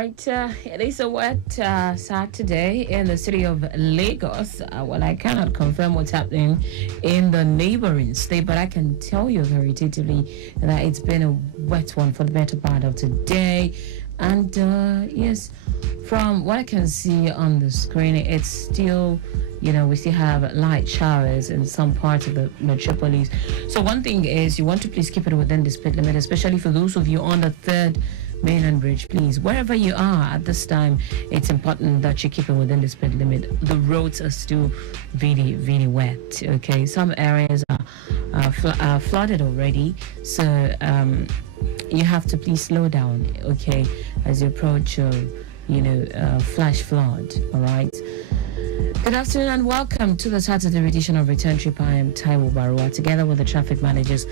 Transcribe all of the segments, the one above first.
right, it is a wet Saturday in the city of Lagos. Well, I cannot confirm what's happening in the neighboring state, but I can tell you authoritatively that it's been a wet one for the better part of today. And yes, from what I can see on the screen, it's still, we still have light showers in some parts of the metropolis. So one thing is you want to please keep it within the speed limit, especially for those of you on the third mainland bridge. Please, wherever you are at this time, it's important that you keep it within the speed limit. The roads are still really, really wet. Okay, some areas are flooded already, so you have to please slow down, okay, as you approach flash flood. All right. Good afternoon and welcome to the Saturday edition of Return Trip. I am Taiwo Baruwa. Together with the traffic managers,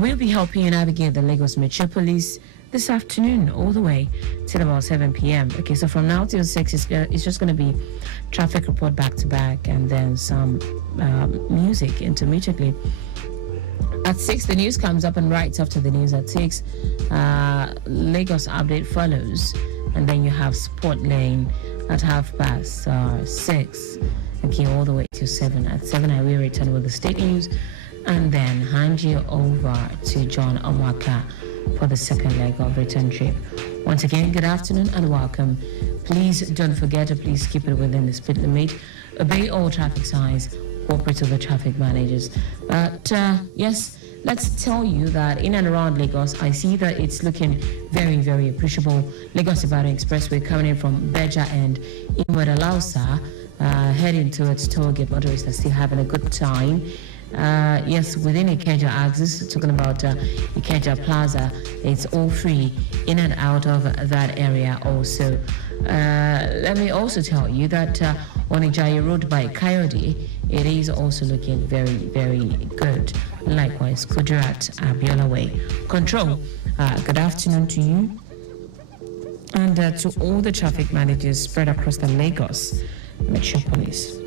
we'll be helping you navigate the Lagos metropolis this afternoon all the way till about 7 p.m. Okay, so from now till 6, it's just going to be traffic report back to back and then some music intermittently. At 6, the news comes up, and right after the news at 6, Lagos update follows, and then you have Sport Lane at 6:30, okay, all the way to 7. At 7, I will return with the state news and then hand you over to John Omwaka for the second leg of Return Trip. Once again, good afternoon and welcome. Please don't forget to please keep it within the speed limit. Obey all traffic signs. Cooperate with the traffic managers. But yes, let's tell you that in and around Lagos, I see that it's looking very, very appreciable. Lagos-Ibadan Expressway coming in from Beja and inward Alausa, heading towards Tollgate. Motorists are still having a good time. Yes, within Ikeja axis, talking about Ikeja Plaza, it's all free in and out of that area also. Let me also tell you that on Ijaya Road by Coyote, it is also looking very, very good. Likewise, Kudirat Abiola Way. Control, good afternoon to you and to all the traffic managers spread across the Lagos metropolis.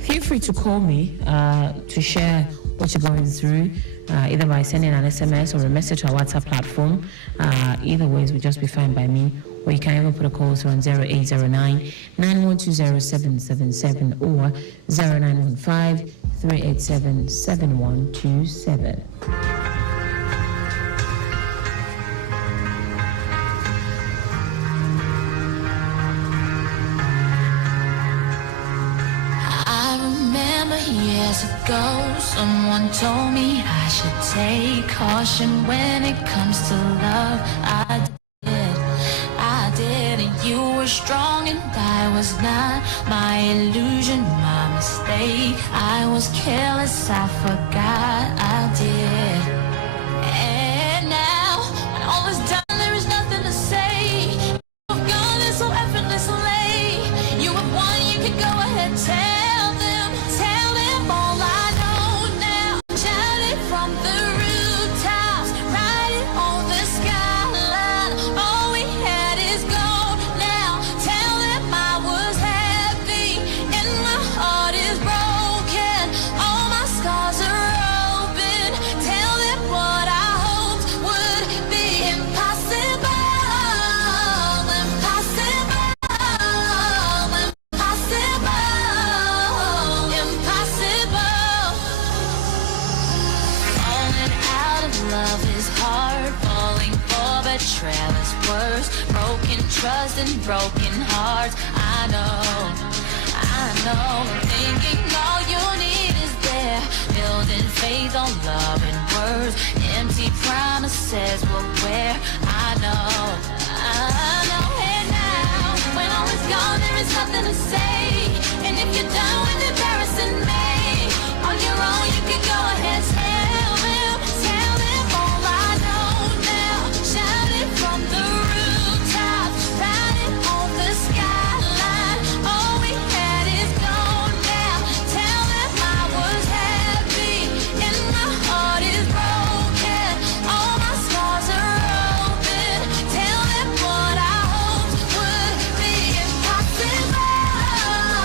Feel free to call me to share what you're going through, either by sending an SMS or a message to our WhatsApp platform. Either ways will just be fine by me. Or you can even put a call through on 0809 9120 or 0915 387 7127. Years ago, someone told me I should take caution when it comes to love. I did, and you were strong and I was not. My illusion, my mistake. I was careless, I forgot I did. And now, when all is done, there is nothing to say. You've gone so effortlessly. You have won, you can go ahead, tell them all I know now. Shout it from the rooftops, write it on the skyline. All we had is gold now. Tell them I was happy and my heart is broken. All my scars are open. Tell them what I hoped would be impossible. Love is hard, falling for betrayal is worse. Broken trust and broken hearts. I know, thinking all you need is there. Building faith on love and words. Empty promises will wear. I know. And now, when all is gone, there is nothing to say. And if you're done with embarrassing me, on your own you can go ahead, tell them all I know now. Shout it from the rooftops, write it on the skyline. All we had is gone now. Tell them I was happy and my heart is broken. All my scars are open. Tell them what I hoped would be impossible.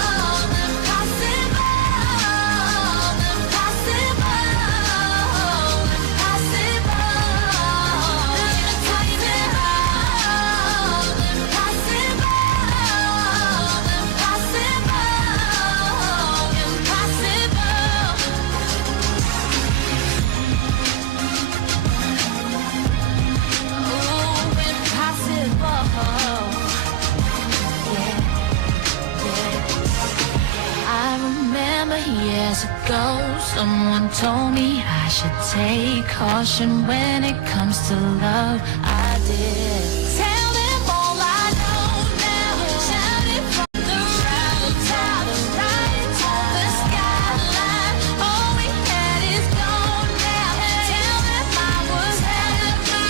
remember years ago, someone told me I should take caution when it comes to love. I did. Tell them all I know now. Shout it from the rooftop, right to the skyline. All we had is gone now. Tell them I was happy,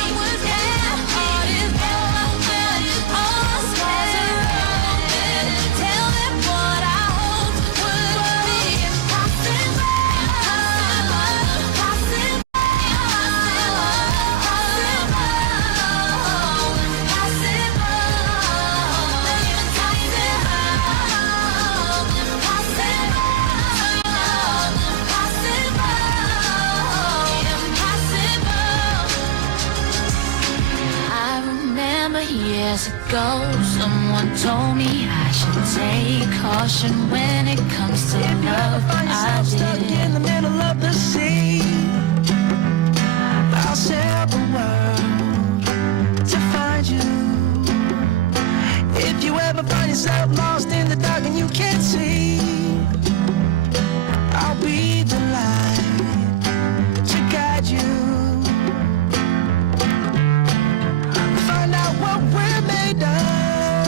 and heart is broken. All scars are open. Tell them what I hoped would be impossible. I remember years ago, someone told me I should take caution when it comes to love. Find I yourself stuck did. in the middle of the sea. I'll sail the world to find you. If you ever find yourself lost in the dark and you can't see, I'll be the light to guide you. Find out what we're made of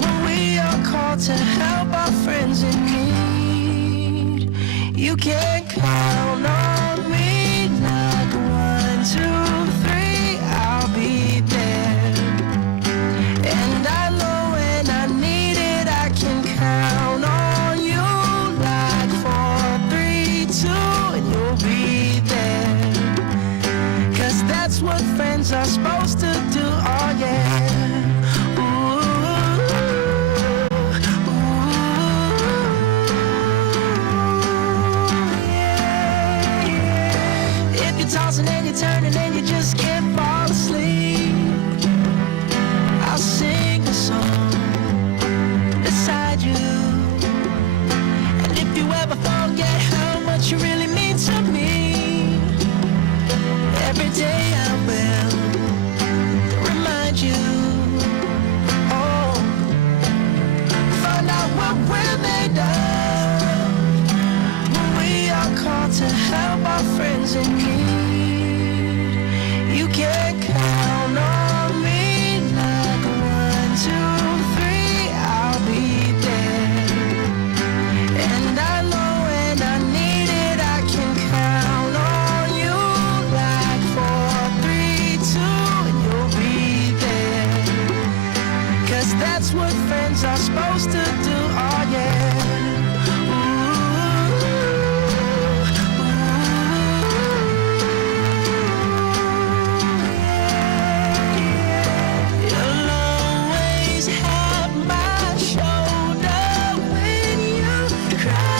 when we are called to help our friends in need. You can count on me like 1, 2, 3, I'll be there. And I know when I need it, I can count on you like 4, 3, 2, and you'll be there. 'Cause that's what friends are supposed to do, oh yeah. If you're tossing and you're turning and you just can't fall asleep, I'll sing a song beside you. And if you ever forget how much you really mean to me, every day I will remind you. Oh, find out what we're made of when we are called to help our friends in need. You can count on me like 1, 2, 3, I'll be there. And I know when I need it, I can count on you like 4, 3, 2, and you'll be there. 'Cause that's what friends are supposed to do, oh yeah. You'll always have my shoulder when you cry.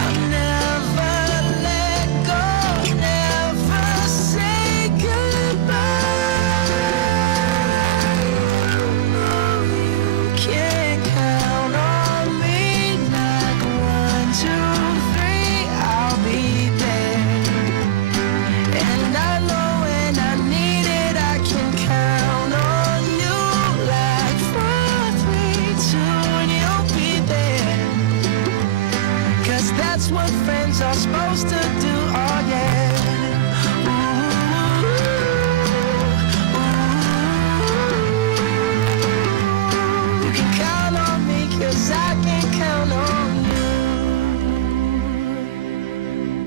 I'll never let go, never say goodbye. You can count on me like 1, 2, 3, I'll be there. And I know when I need it, I can count on you like 4, 3, 2, and you'll be there. 'Cause that's what friends are supposed to do, oh yeah. You can count on me 'cause I can count on you.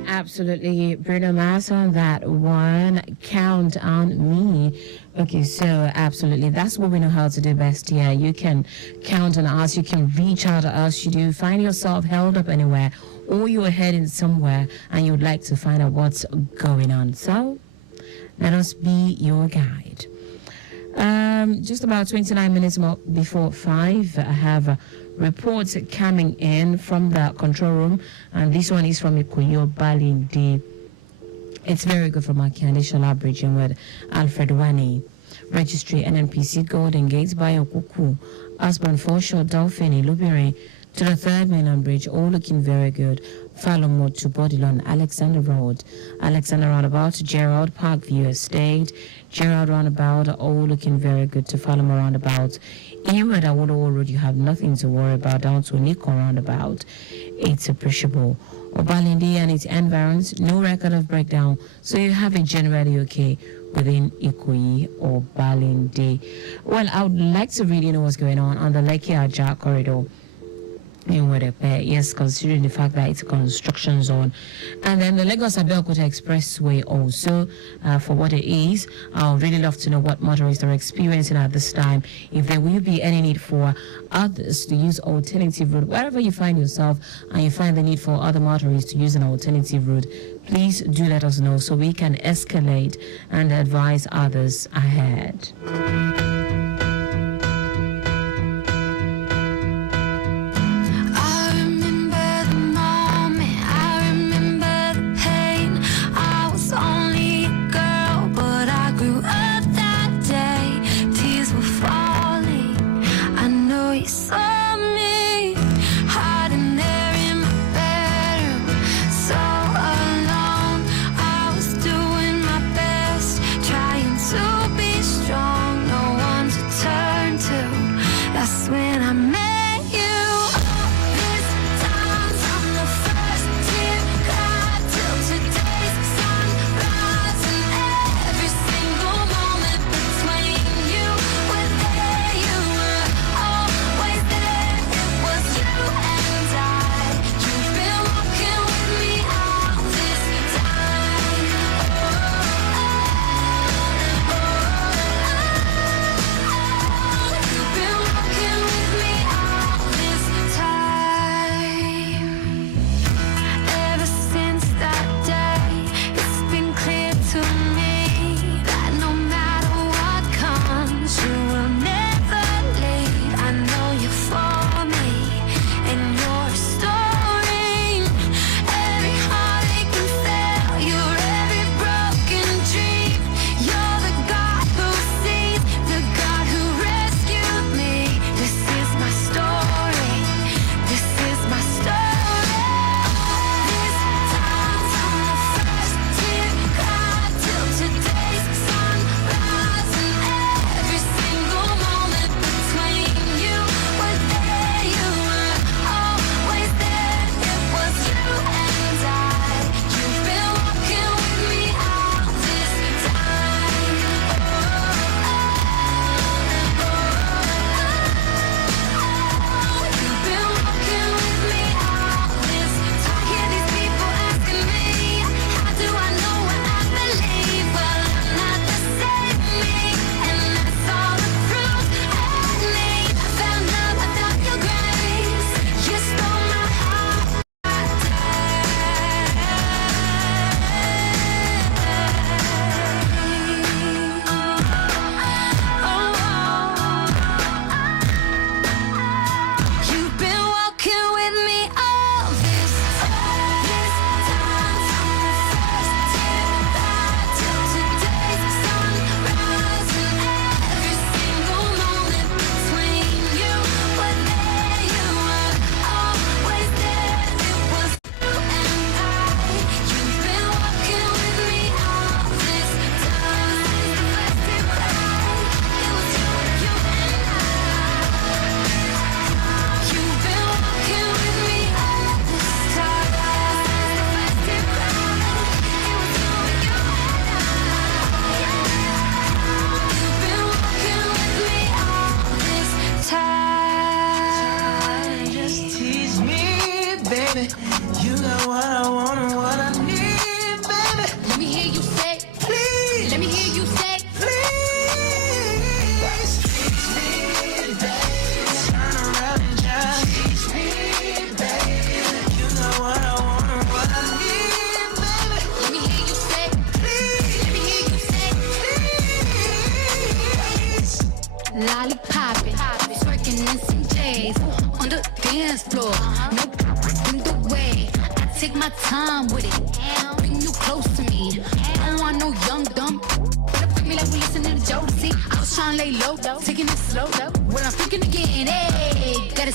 Absolutely, Bruno Mars on that one. Count on me. Okay, so absolutely, that's what we know how to do best here. You can count on us. You can reach out to us. You do find yourself held up anywhere, or you're heading somewhere and you'd like to find out what's going on. So let us be your guide. Just about 29 minutes more before 5, I have reports coming in from the control room, and this one is from Ikoyo Balindi. It's very good from Akiande Shola Bridging with Alfred Wani. Registry NNPC Golden Gates by Okuku, Asban Foreshore Dolphin Lubiri to the 3rd mainland bridge, all looking very good. Falomo to Bodilon, Alexander Road, Alexander Roundabout to Gerald, Parkview Estate, Gerald Roundabout, all looking very good to Falomo Roundabout. Even at Awolowo Road, you have nothing to worry about. Down to Nico Roundabout, it's appreciable. Obalindi and its environs, no record of breakdown, so you have it generally okay within Ikoyi or Balindi. Well, I would like to really know what's going on the Lekki Aja corridor in Wedepe, yes, considering the fact that it's a construction zone. And then the Lagos Abeokuta Expressway also, for what it is. I would really love to know what motorists are experiencing at this time. If there will be any need for others to use alternative route, wherever you find yourself and you find the need for other motorists to use an alternative route, please do let us know so we can escalate and advise others ahead. You got what I want and what I need, baby. Let me hear you say, Please. let me hear you say, Please. Teach me, baby. Turn around and just teach me, baby. You got what I want and what I need, baby. let me hear you say, Please. let me hear you say, Please. lollipopping, twerking in some J's on the dance floor. No in the way, I take my time with it. Bring you close to me. I don't want no young dumb. Better bring me like we listening to Jodeci. I was trying to lay low, taking it slow. When I'm freaking again, hey, gotta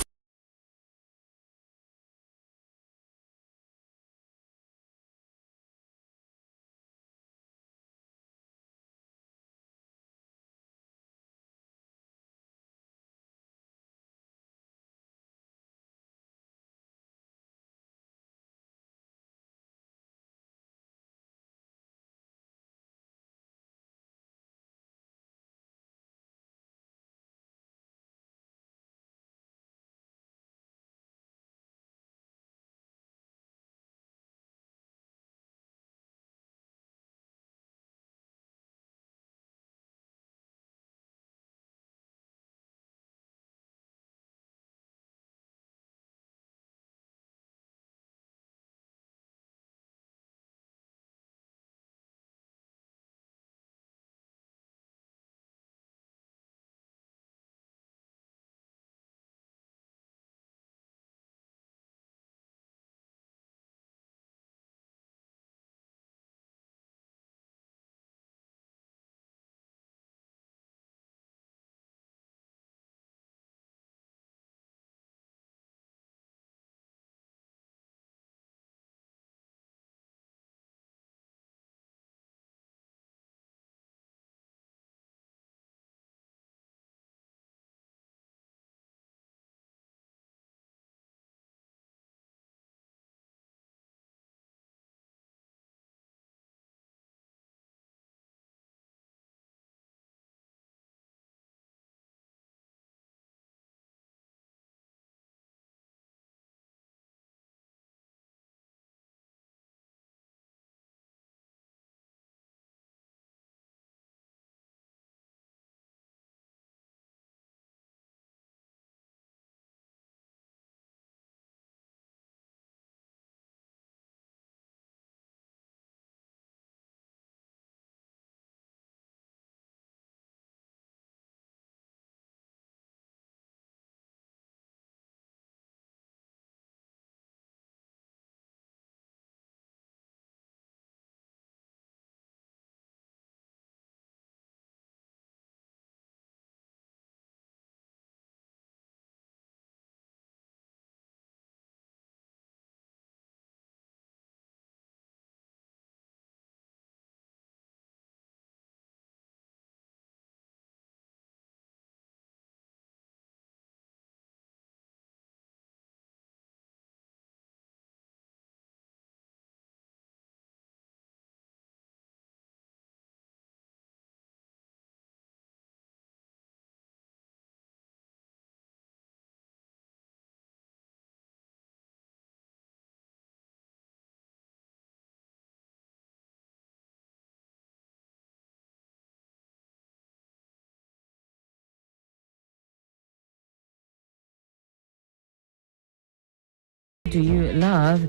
do you love?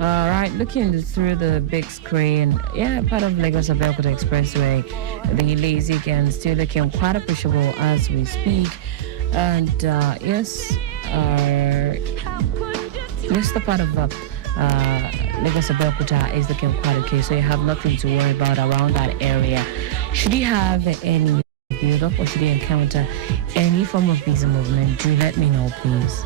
All right, looking through the big screen, yeah, part of Lagos Abeokuta Expressway, the lazy can still looking quite appreciable as we speak. And yes, yes, the part of Lagos Abeokuta is looking quite okay, so you have nothing to worry about around that area. Should you have any build up or should you encounter any form of busy movement, do let me know, please.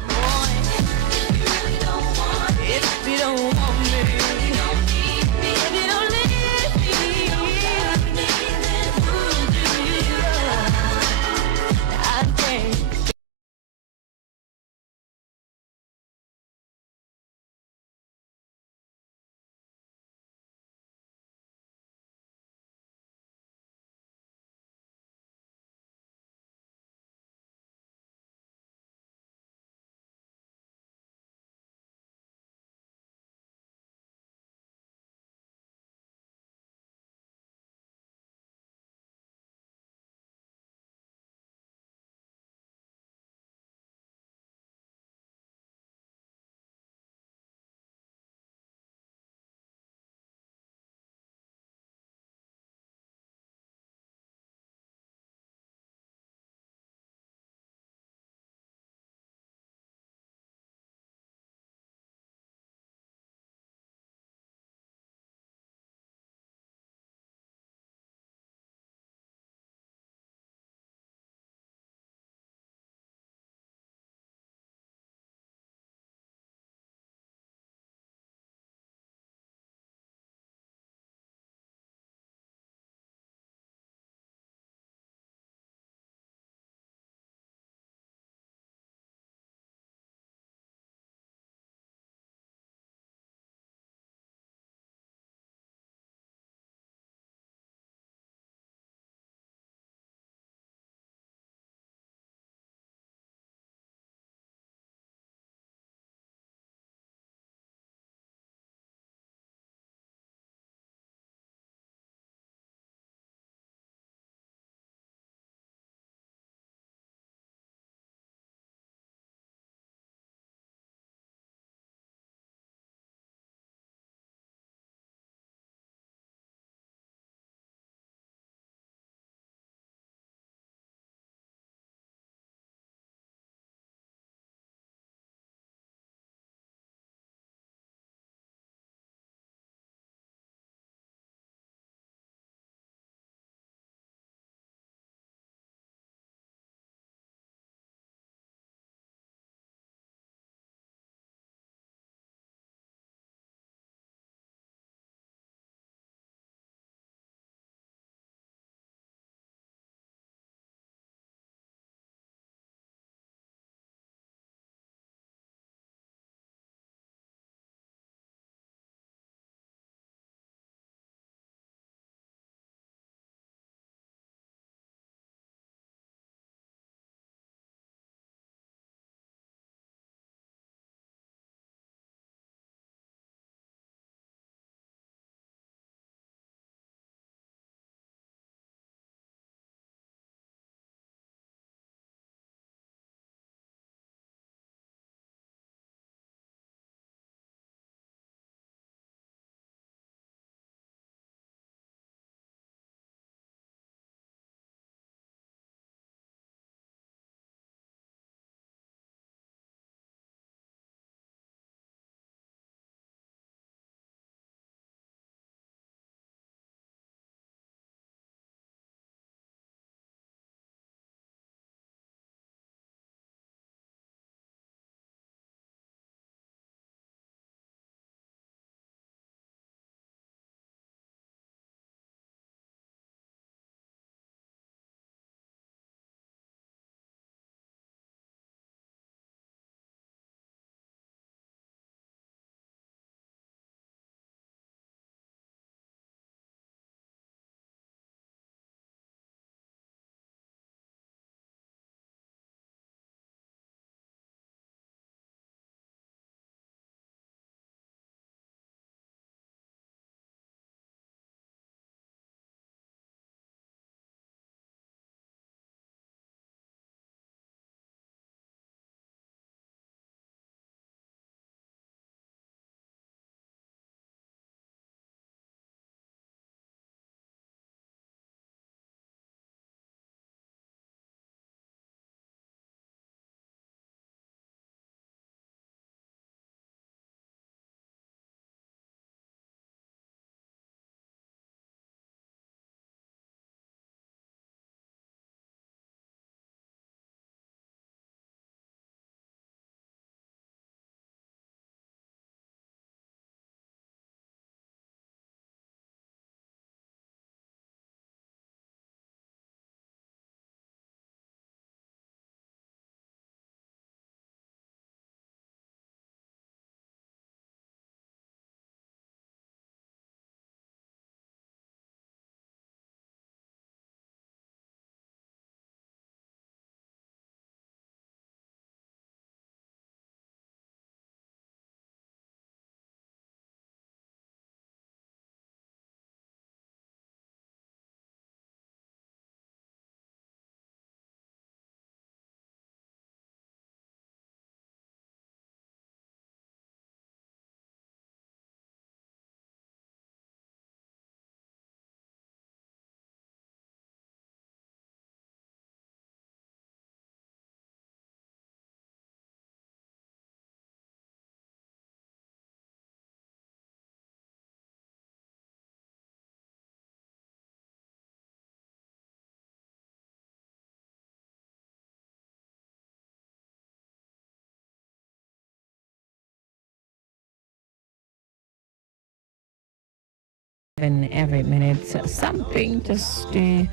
in every minute. Something just to,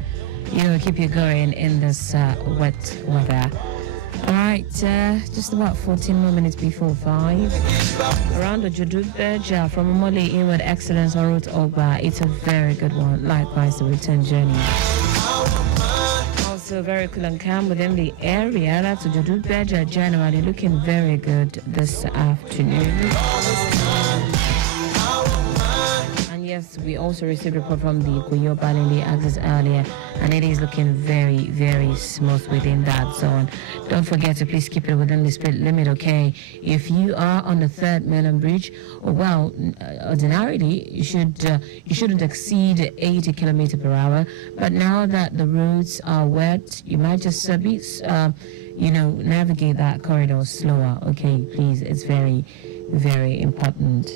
keep you going in this wet weather. All right, just about 14 more minutes before 5. Around the Judud Bridge from Omole Inward Excellence on Route Ogba. It's a very good one. Likewise, the return journey. Also, very cool and calm within the area. That's the Judud Bridge generally looking very good this afternoon. Yes, we also received a report from the Kuyo Balili access earlier, and it is looking very, very smooth within that zone. Don't forget to please keep it within the speed limit, okay? If you are on the third mainland bridge, ordinarily you shouldn't exceed 80 kilometers per hour. But now that the roads are wet, you might just navigate that corridor slower, okay? Please, it's very, very important.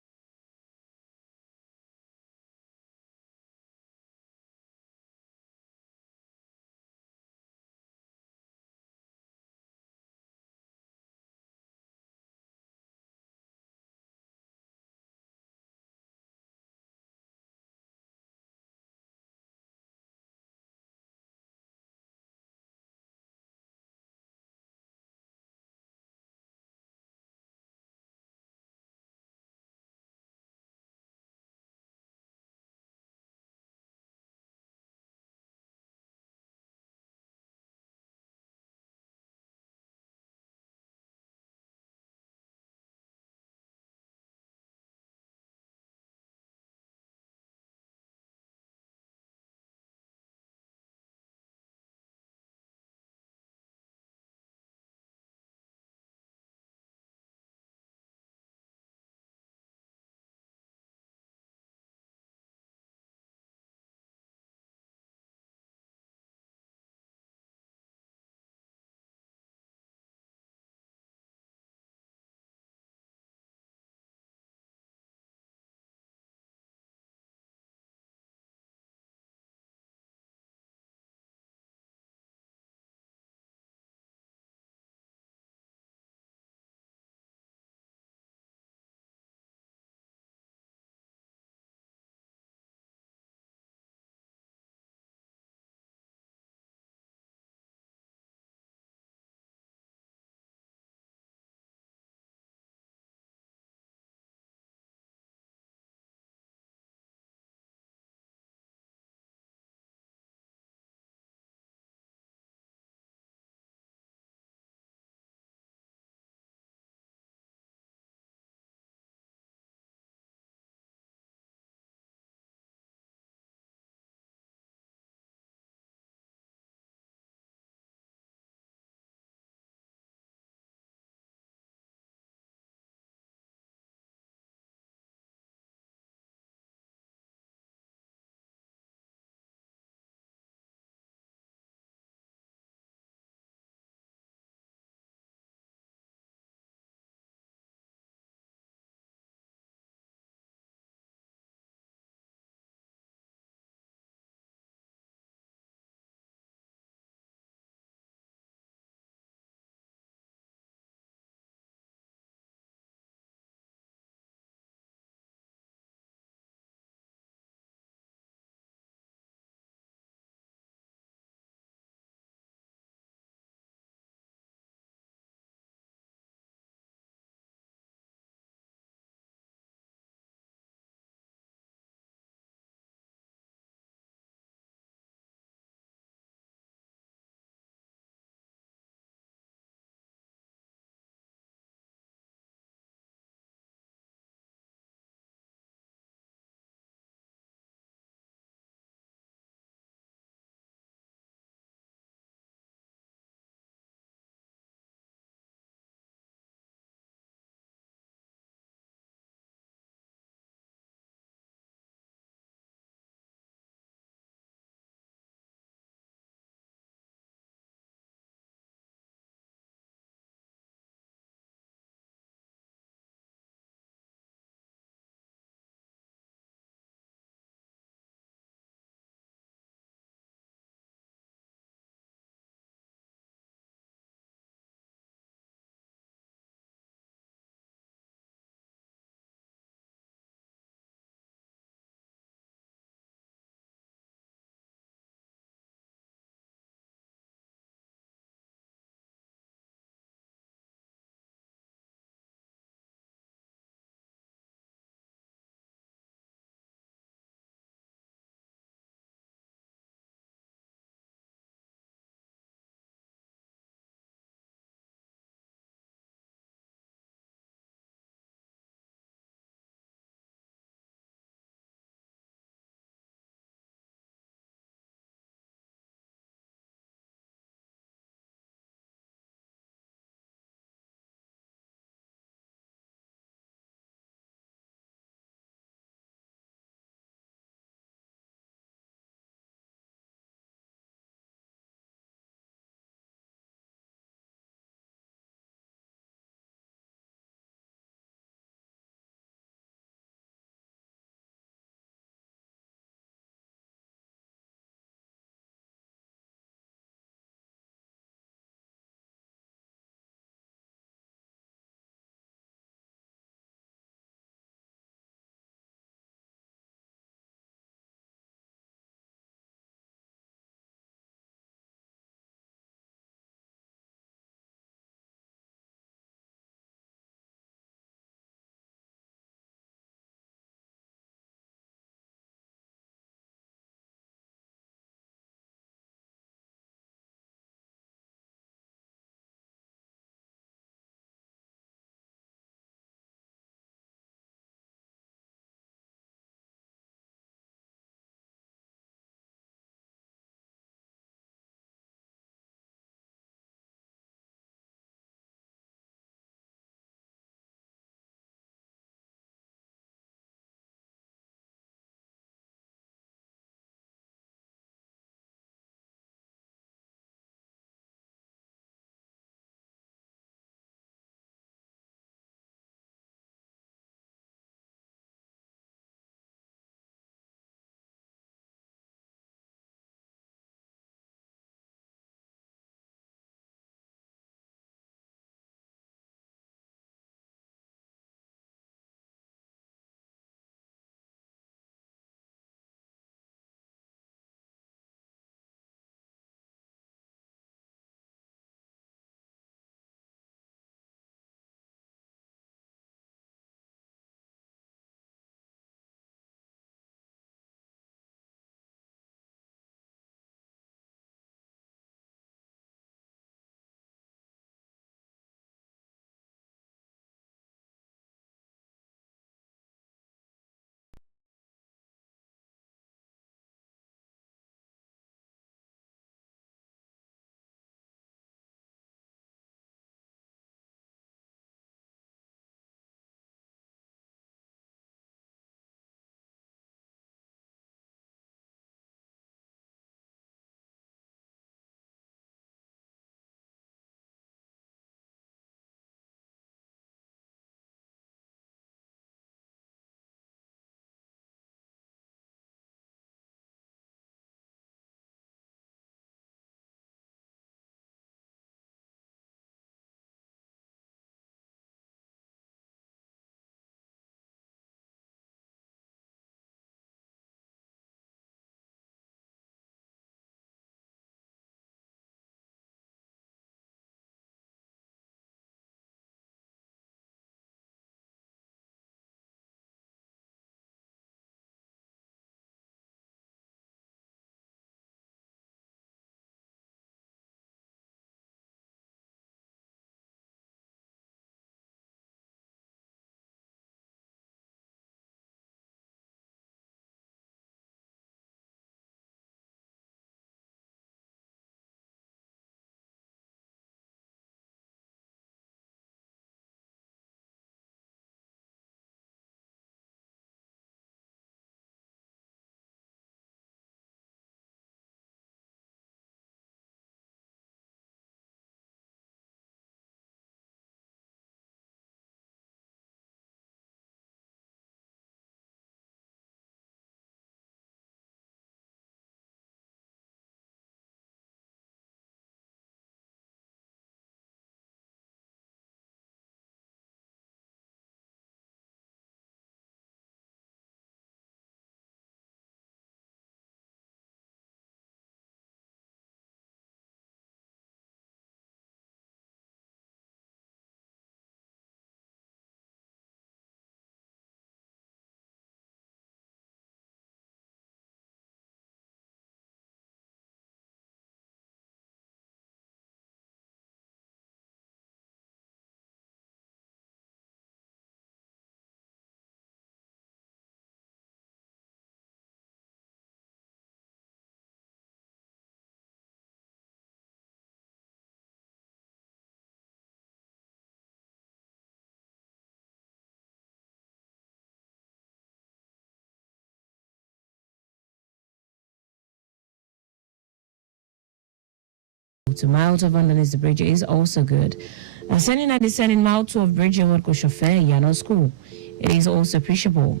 to mile 12 underneath the bridge is also good. Ascending and descending mile 12 bridge in what chauffeur Yano school. It is also appreciable.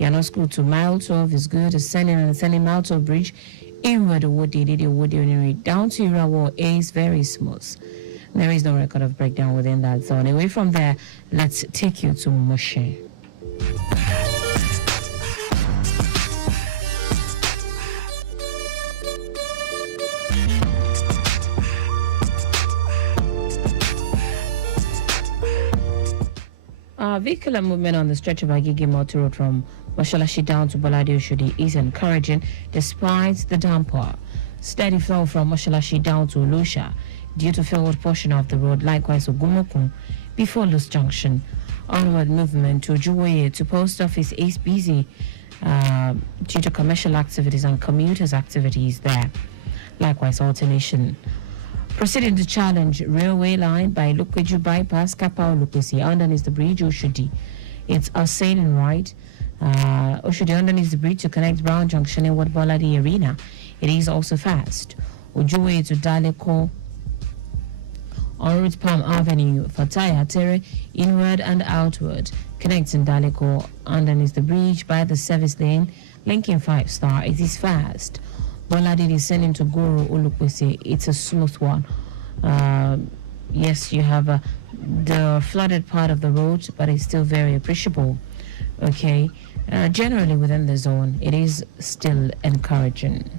Yano school to mile 12 is good. Ascending and descending mile 12 bridge inward woody down to Irawo is very smooth. There is no record of breakdown within that zone. Away from there, let's take you to Moshe. Vehicular movement on the stretch of Agigi Motor Road from Washalashi down to Baladi Oshodi is encouraging despite the downpour. Steady flow from Washalashi down to Lusha due to forward portion of the road, likewise Ogumokun before Lus Junction. Onward movement to Juwaye to post office is busy due to commercial activities and commuters' activities there. Likewise alternation. Proceeding to challenge railway line by Lukweju bypass Kapao Lukwesi underneath the bridge Oshodi. It's a sailing right. Oshodi underneath the bridge to connect Brown Junction and Wat Boladi Arena. It is also fast. Ojuwe to Daleko on route Palm Avenue for Taya Tere inward and outward. Connecting Daleko underneath the bridge by the service lane linking 5 Star. It is fast. Boladi descending to Goro Ulukwesi, it's a smooth one. Yes, you have the flooded part of the road, but it's still very appreciable. Okay, generally within the zone, it is still encouraging.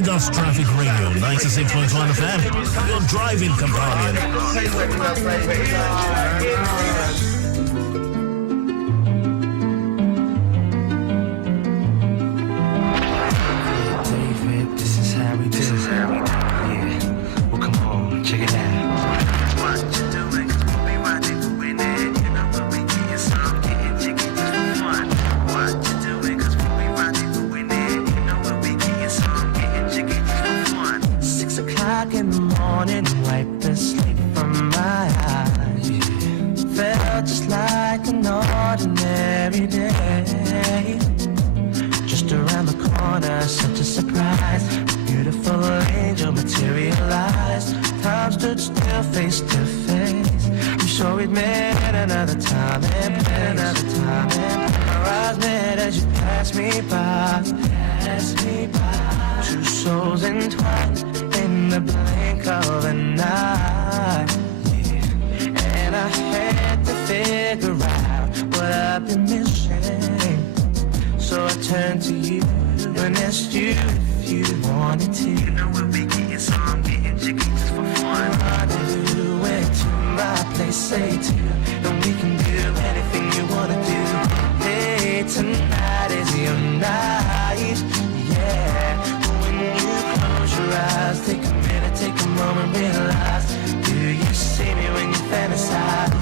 Lagos Traffic Radio, 96.1 FM, your driving companion. David, this is how we do. Yeah, well, come on, check it out. What you doing? 'Cause we'll be rendezvous in it. You know we'll be getting some, getting jiggy just for fun. What you doing? 'Cause we'll be rendezvous in it. You know we'll be getting some, getting jiggy just for fun. 6 o'clock in the morning, wipe the sleep from my eyes. Felt just like an ordinary day. Just around the corner, such a surprise. Beautiful angel materialized. Time stood still, face to face. I'm sure we'd met another time and our eyes met as you passed me by. Two souls entwined in the blink of an eye. And I had to figure out what I've been missing. So I turned to you and asked you if you wanted to. You know we'll be getting some, getting jiggy just for fun. Rendezvous, went to my place, say two, and we can do anything you wanna do. Hey, tonight is your night, yeah. When you close your eyes, take a minute, take a moment, realize. Do you see me when you fantasize?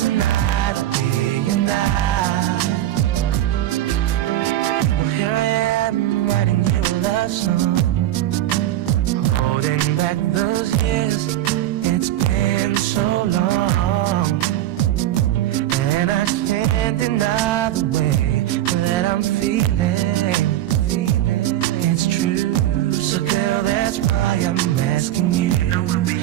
Tonight will be your night. Here I am writing you a love song, holding back those years. It's been so long, and I can't deny the way that I'm feeling. It's true, so girl, that's why I'm asking you. You know we'll be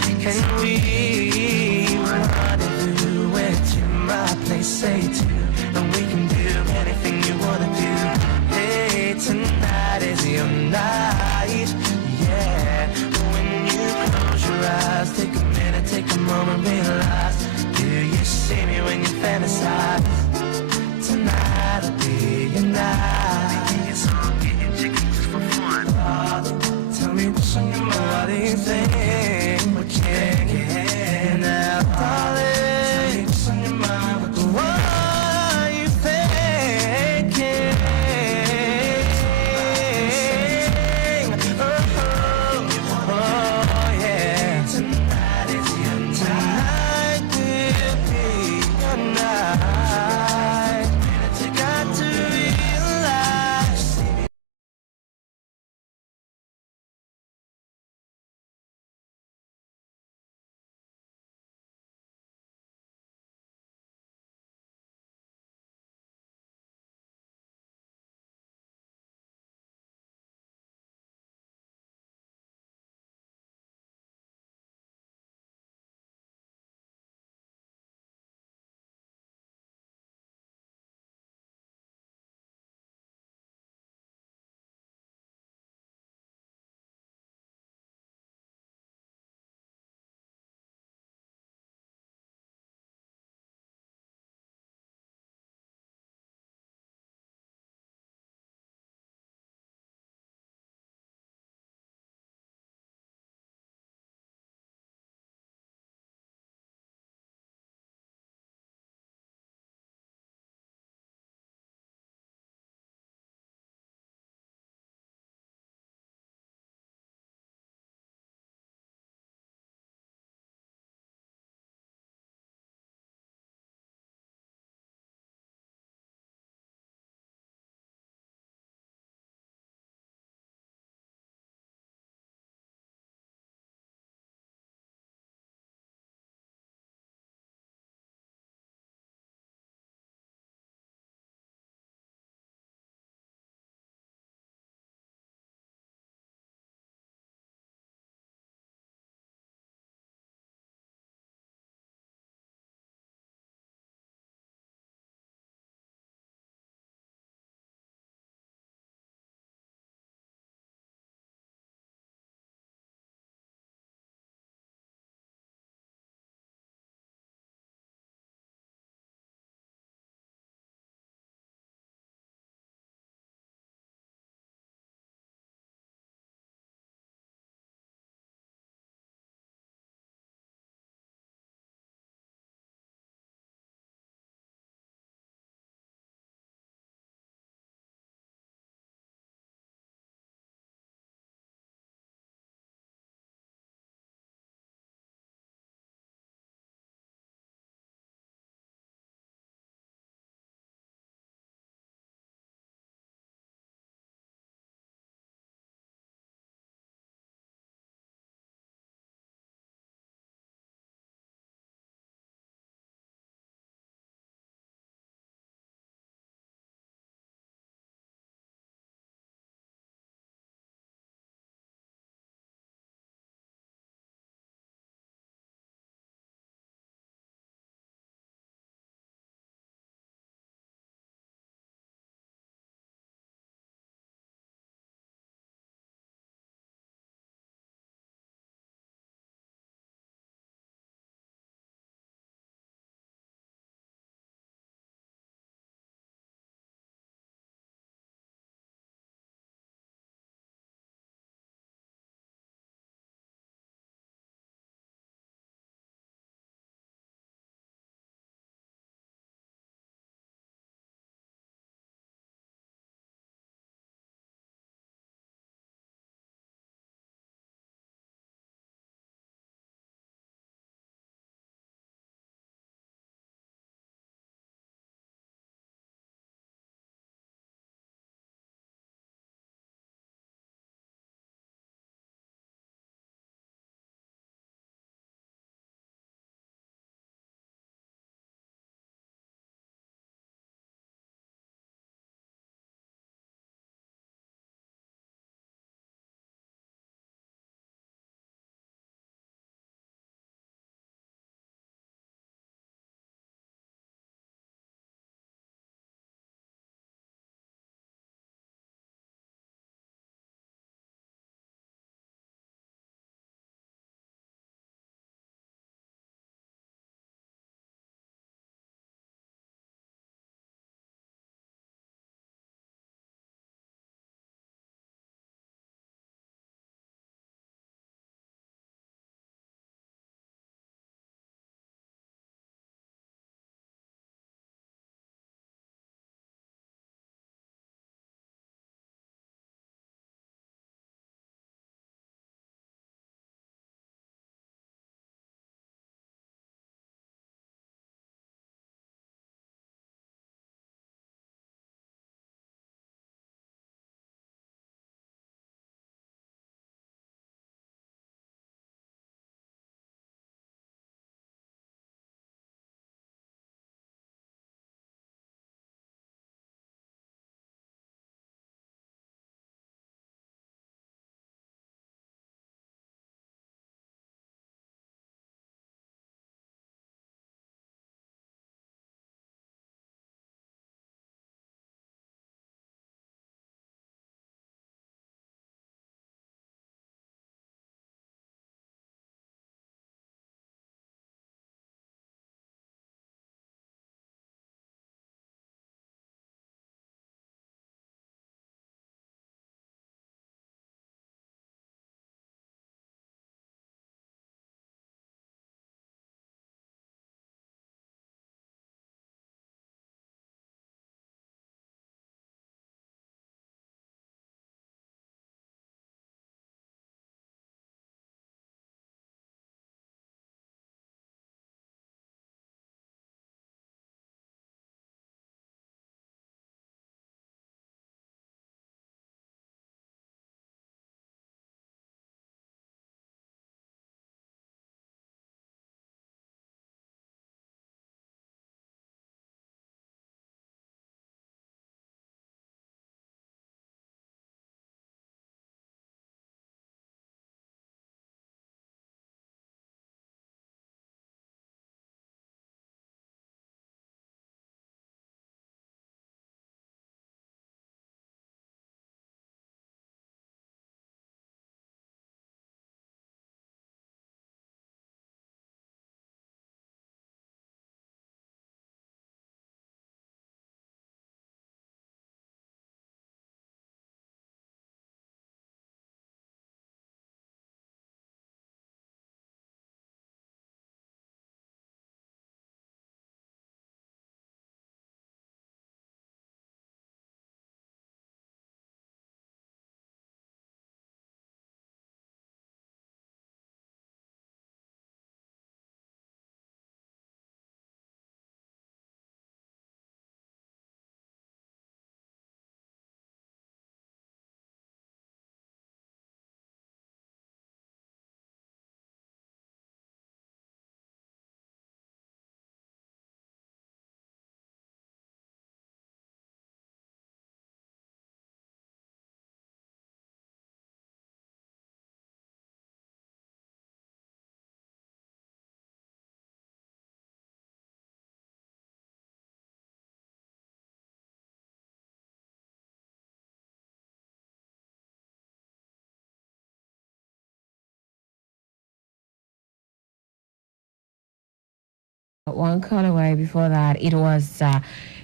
One call away before that, it was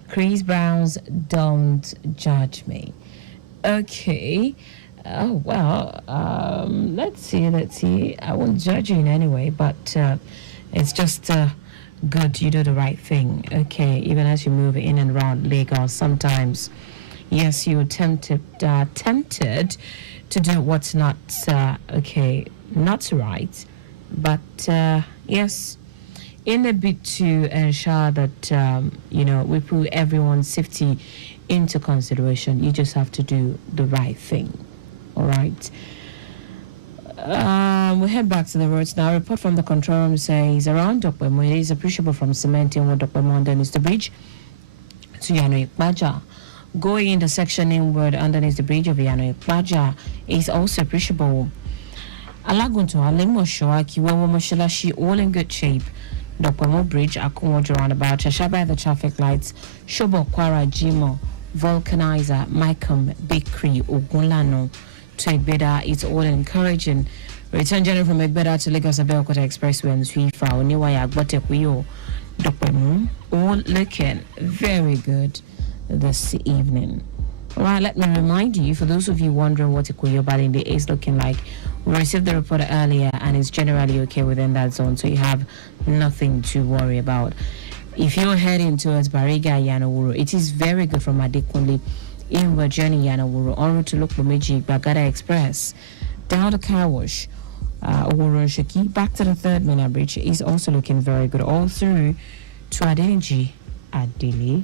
Chris Brown's Don't Judge Me. Okay. Oh, well, let's see, let's see. I won't judge you in any way, but it's just good you do the right thing. Okay, even as you move in and around Lagos, sometimes, yes, you're tempted to do what's not, okay, not right. But yes, in a bit to ensure that we put everyone's safety into consideration, you just have to do the right thing. All right. We head back to the roads now. A report from the control room says around Dokwemo, it is appreciable from cementing what Dokwemo underneath the bridge to Yano Ikpaja. Going in the section inward underneath the bridge of Yano Ikpaja is also appreciable. Alagunto, Alimosho, Akiwawa Moshilashi, all in good shape. Dokwemo Bridge, Akunwojo roundabout, Shashaba the traffic lights, Shobo Kwara Jimo, Vulcanizer, Maikom, Bakery, Ogunlano to Egbeda. It's all encouraging. Return journey from Egbeda to Lagos Abeokuta Expressway and Swifa, Oniwaya, Agbotepuyo, Dokwemo, all looking very good this evening. All right, let me remind you, for those of you wondering what Ikoyo Balinde is looking like, we received the report earlier and it's generally okay within that zone, so you have nothing to worry about. If you're heading towards Bariga, Yanawuru, it is very good from Adekunle inward journey Yanawuru, en route to Lukbomiji, Bagada Express, down to Car Wash, Owuru Shiki, back to the third Mina Bridge is also looking very good, all through to Adeniji, Adili.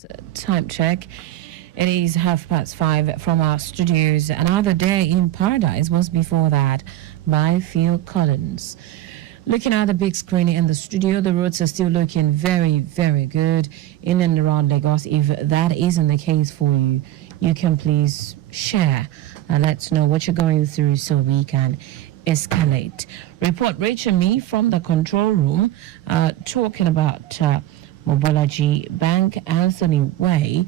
Last time check. It is 5:30 from our studios. Another Day in Paradise was before that by Phil Collins. Looking at the big screen in the studio, the roads are still looking very, very good in and around Lagos. If that isn't the case for you, you can please share and let's know what you're going through so we can escalate. Report Rachel Me from the control room talking about Mobolaji Bank, Anthony Way.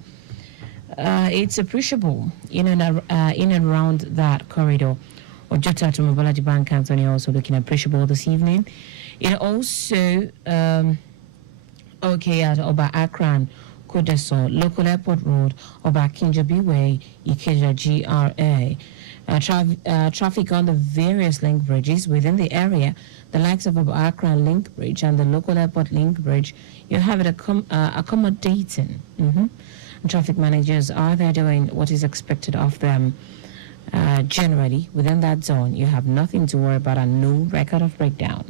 It's appreciable in and around that corridor. Ojota to Mobolaji Bank, Anthony, also looking appreciable this evening. It also okay at Oba Akran, Kodeso, Local Airport Road, Oba Kinjabi Way, Ikeja GRA. Traffic on the various link bridges within the area, the likes of Oba Akran Link Bridge and the Local Airport Link Bridge, you have it accommodating. Traffic managers are there doing what is expected of them. Generally, within that zone, you have nothing to worry about and no record of breakdown.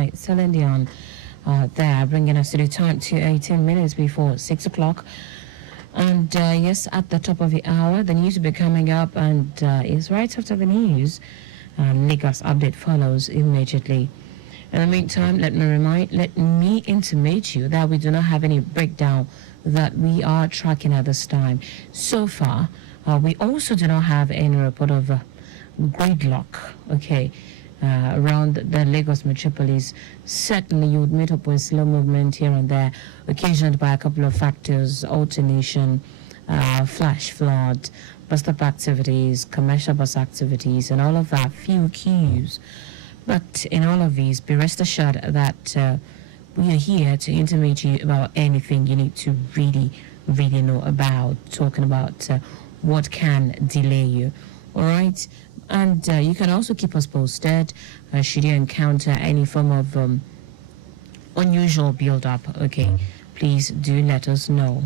Right, Celine Dion there, bringing us to the time to 18 minutes before 6 o'clock. And yes, at the top of the hour, the news will be coming up, and it's right after the news. Lagos update follows immediately. In the meantime, let me intimate you that we do not have any breakdown that we are tracking at this time. So far, we also do not have any report of gridlock. Okay. Around the Lagos metropolis, certainly you would meet up with slow movement here and there, occasioned by a couple of factors: alternation, flash flood, bus stop activities, commercial bus activities, and all of that. Few queues. But in all of these, be rest assured that we are here to intimate you about anything you need to really know about, talking about what can delay you. All right. And you can also keep us posted should you encounter any form of unusual build-up. Okay, please do let us know.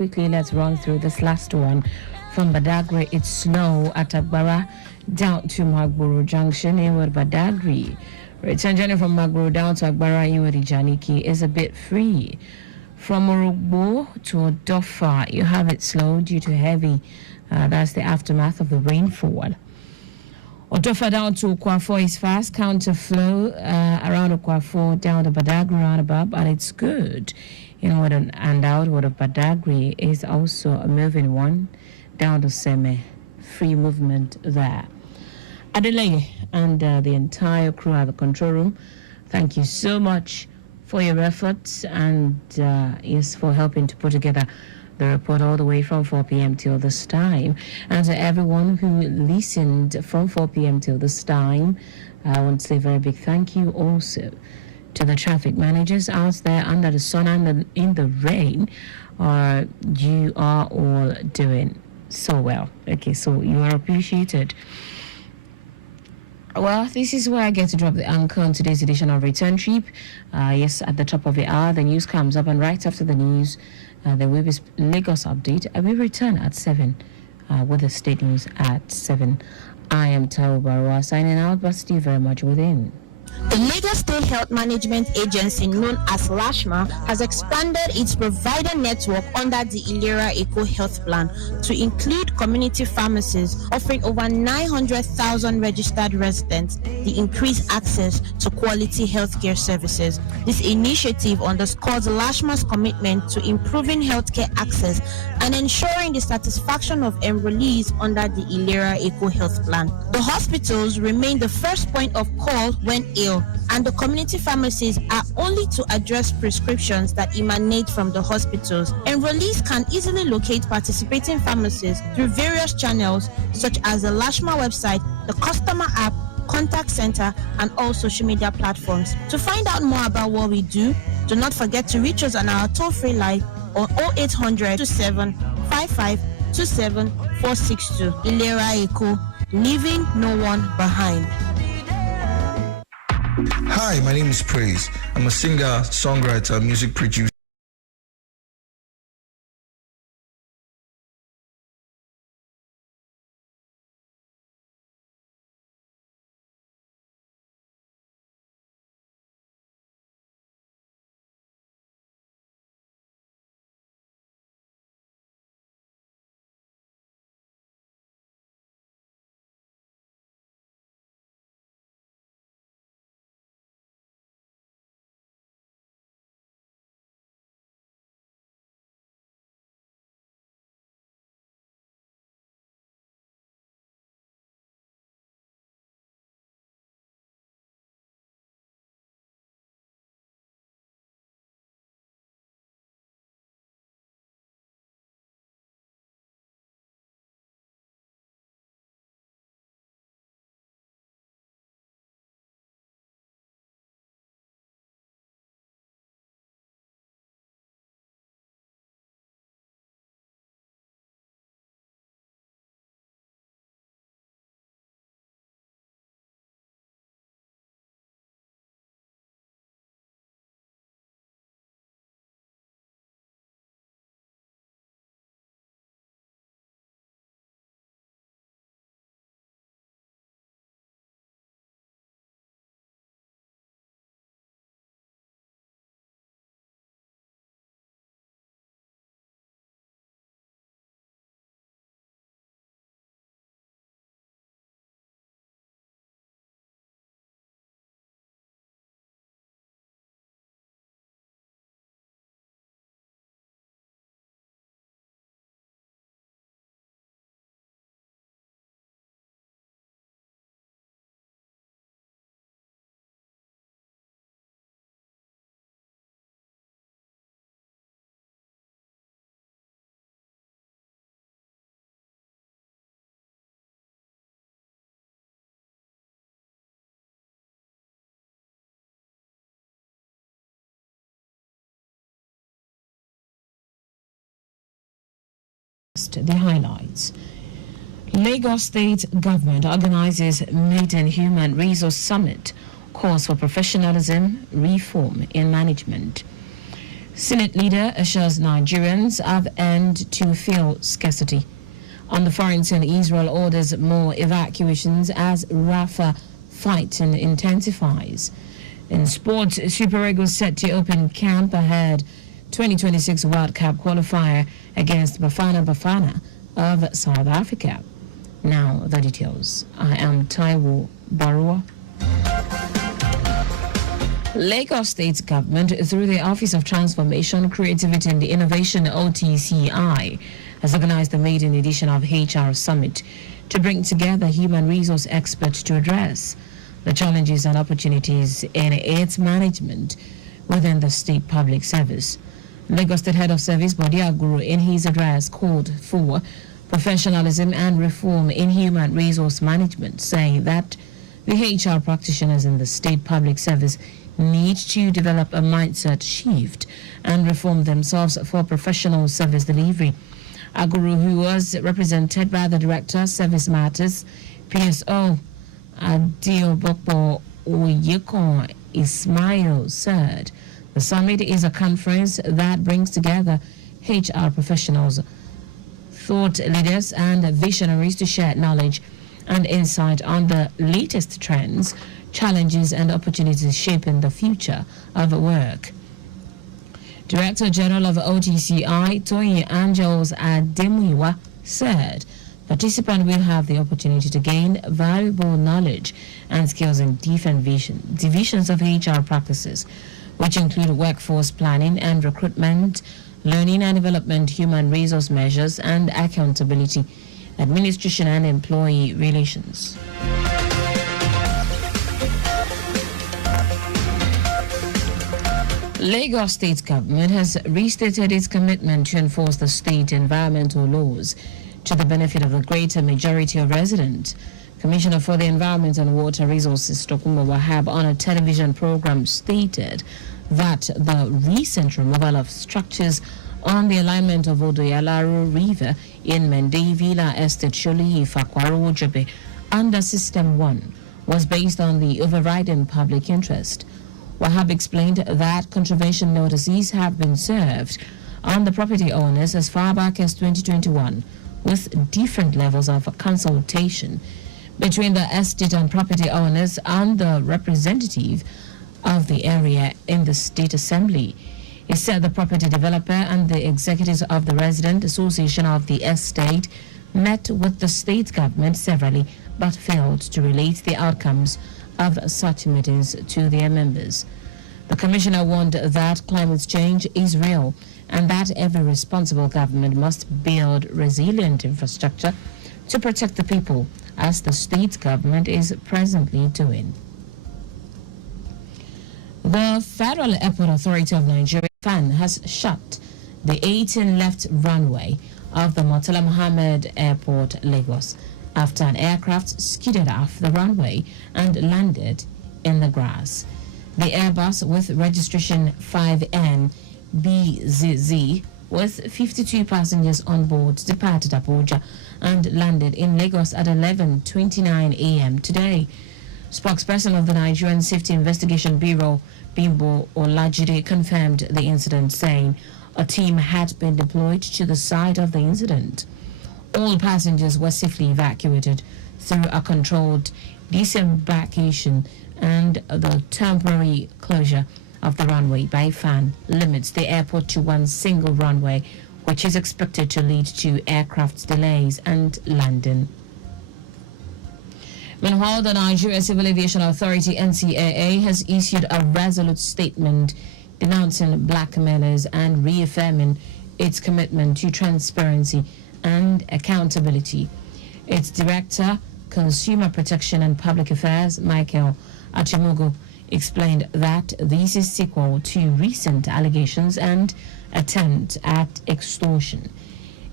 quickly, let's run through this last one. From Badagry, it's slow at Agbara down to Magboro Junction, inward Badagry. Return journey from Magboro down to Agbara, inward Ijaniki is a bit free. From Orogbo to Odofa, you have it slow due to heavy. That's the aftermath of the rainfall. Odofa down to Okwafo is fast. Counter flow around Okwafo down to Badagry roundabout, but it's good. Inward and outward of Badagry is also a moving one down to Seme. Free movement there. Adeleye and the entire crew at the control room, thank you so much for your efforts and yes, for helping to put together the report all the way from 4 p.m. till this time. And to everyone who listened from 4 p.m. till this time, I want to say a very big thank you also to the traffic managers out there under the sun and in the rain. You are all doing so well. Okay, so you are appreciated. Well, this is where I get to drop the anchor on today's edition of Return Trip. Yes, at the top of the hour, the news comes up, and right after the news, there will be Lagos update. I will return at 7 with the state news at 7. I am Taiwo Baruwa signing out, but still very much within. The Lagos State Health Management Agency, known as LASHMA, has expanded its provider network under the Ilera Eco Health Plan to include community pharmacies, offering over 900,000 registered residents the increased access to quality healthcare services. This initiative underscores LASHMA's commitment to improving healthcare access and ensuring the satisfaction of enrollees under the Ilera Eco Health Plan. The hospitals remain the first point of call when ill, and the community pharmacies are only to address prescriptions that emanate from the hospitals. Enrollees can easily locate participating pharmacies through various channels such as the LASHMA website, the customer app, contact center, and all social media platforms. To find out more about what we do not forget to reach us on our toll-free line on 0800 27 55 27 462. Ilera Eco, leaving no one behind. Hi, my name is Praise. I'm a singer, songwriter, music producer. The highlights. Lagos State Government organizes maiden Human Resource Summit, calls for professionalism, reform in management. Senate leader assures Nigerians have end to fuel scarcity. On the foreign scene, Israel orders more evacuations as Rafah fighting intensifies. In sports, Super Eagles set to open camp ahead 2026 World Cup qualifier against Bafana of South Africa. Now the details. I am Taiwo Baruwa. Lagos State Government, through the Office of Transformation, Creativity and Innovation (OTCI), has organized the maiden edition of HR Summit to bring together human resource experts to address the challenges and opportunities in its management within the state public service. Lagos State Head of Service Bode Aguru, in his address, called for professionalism and reform in human resource management, saying that the HR practitioners in the state public service need to develop a mindset shift and reform themselves for professional service delivery. Aguru, who was represented by the Director, Service Matters, PSO, Adeobopo Oyekon Ismail, said the summit is a conference that brings together HR professionals, thought leaders, and visionaries to share knowledge and insight on the latest trends, challenges, and opportunities shaping the future of work. Director General of OTCI, Toyin Angels Ademuyiwa, said participants will have the opportunity to gain valuable knowledge and skills in different divisions of HR practices, which include workforce planning and recruitment, learning and development, human resource measures, and accountability, administration and employee relations. Lagos State Government has restated its commitment to enforce the state environmental laws to the benefit of the greater majority of residents. Commissioner for the Environment and Water Resources, Tokunbo Wahab, on a television program stated that the recent removal of structures on the alignment of Odoyalaro River in Mendevila Estate, Sholi, Fakwaro, Jobe, under System 1 was based on the overriding public interest. Wahab explained that conservation notices have been served on the property owners as far back as 2021, with different levels of consultation between the estate and property owners and the representative of the area in the State Assembly. He said the property developer and the executives of the Resident Association of the estate met with the state government severally but failed to relate the outcomes of such meetings to their members. The commissioner warned that climate change is real and that every responsible government must build resilient infrastructure to protect the people, as the state government is presently doing. The Federal Airport Authority of Nigeria, FAN, has shut the 18 left runway of the Murtala Mohammed Airport, Lagos, after an aircraft skidded off the runway and landed in the grass. The Airbus, with registration 5NBZZ, with 52 passengers on board, departed Abuja and landed in Lagos at 11:29 a.m. today. Spokesperson of the Nigerian Safety Investigation Bureau, Bimbo Olajide, confirmed the incident, saying a team had been deployed to the site of the incident. All passengers were safely evacuated through a controlled disembarkation, and the temporary closure of the runway by FAN limits the airport to one single runway, which is expected to lead to aircraft delays and landing. Meanwhile, the Nigeria Civil Aviation Authority, NCAA, has issued a resolute statement denouncing blackmailers and reaffirming its commitment to transparency and accountability. Its Director, Consumer Protection and Public Affairs, Michael Achimugu, explained that this is sequel to recent allegations and attempt at extortion.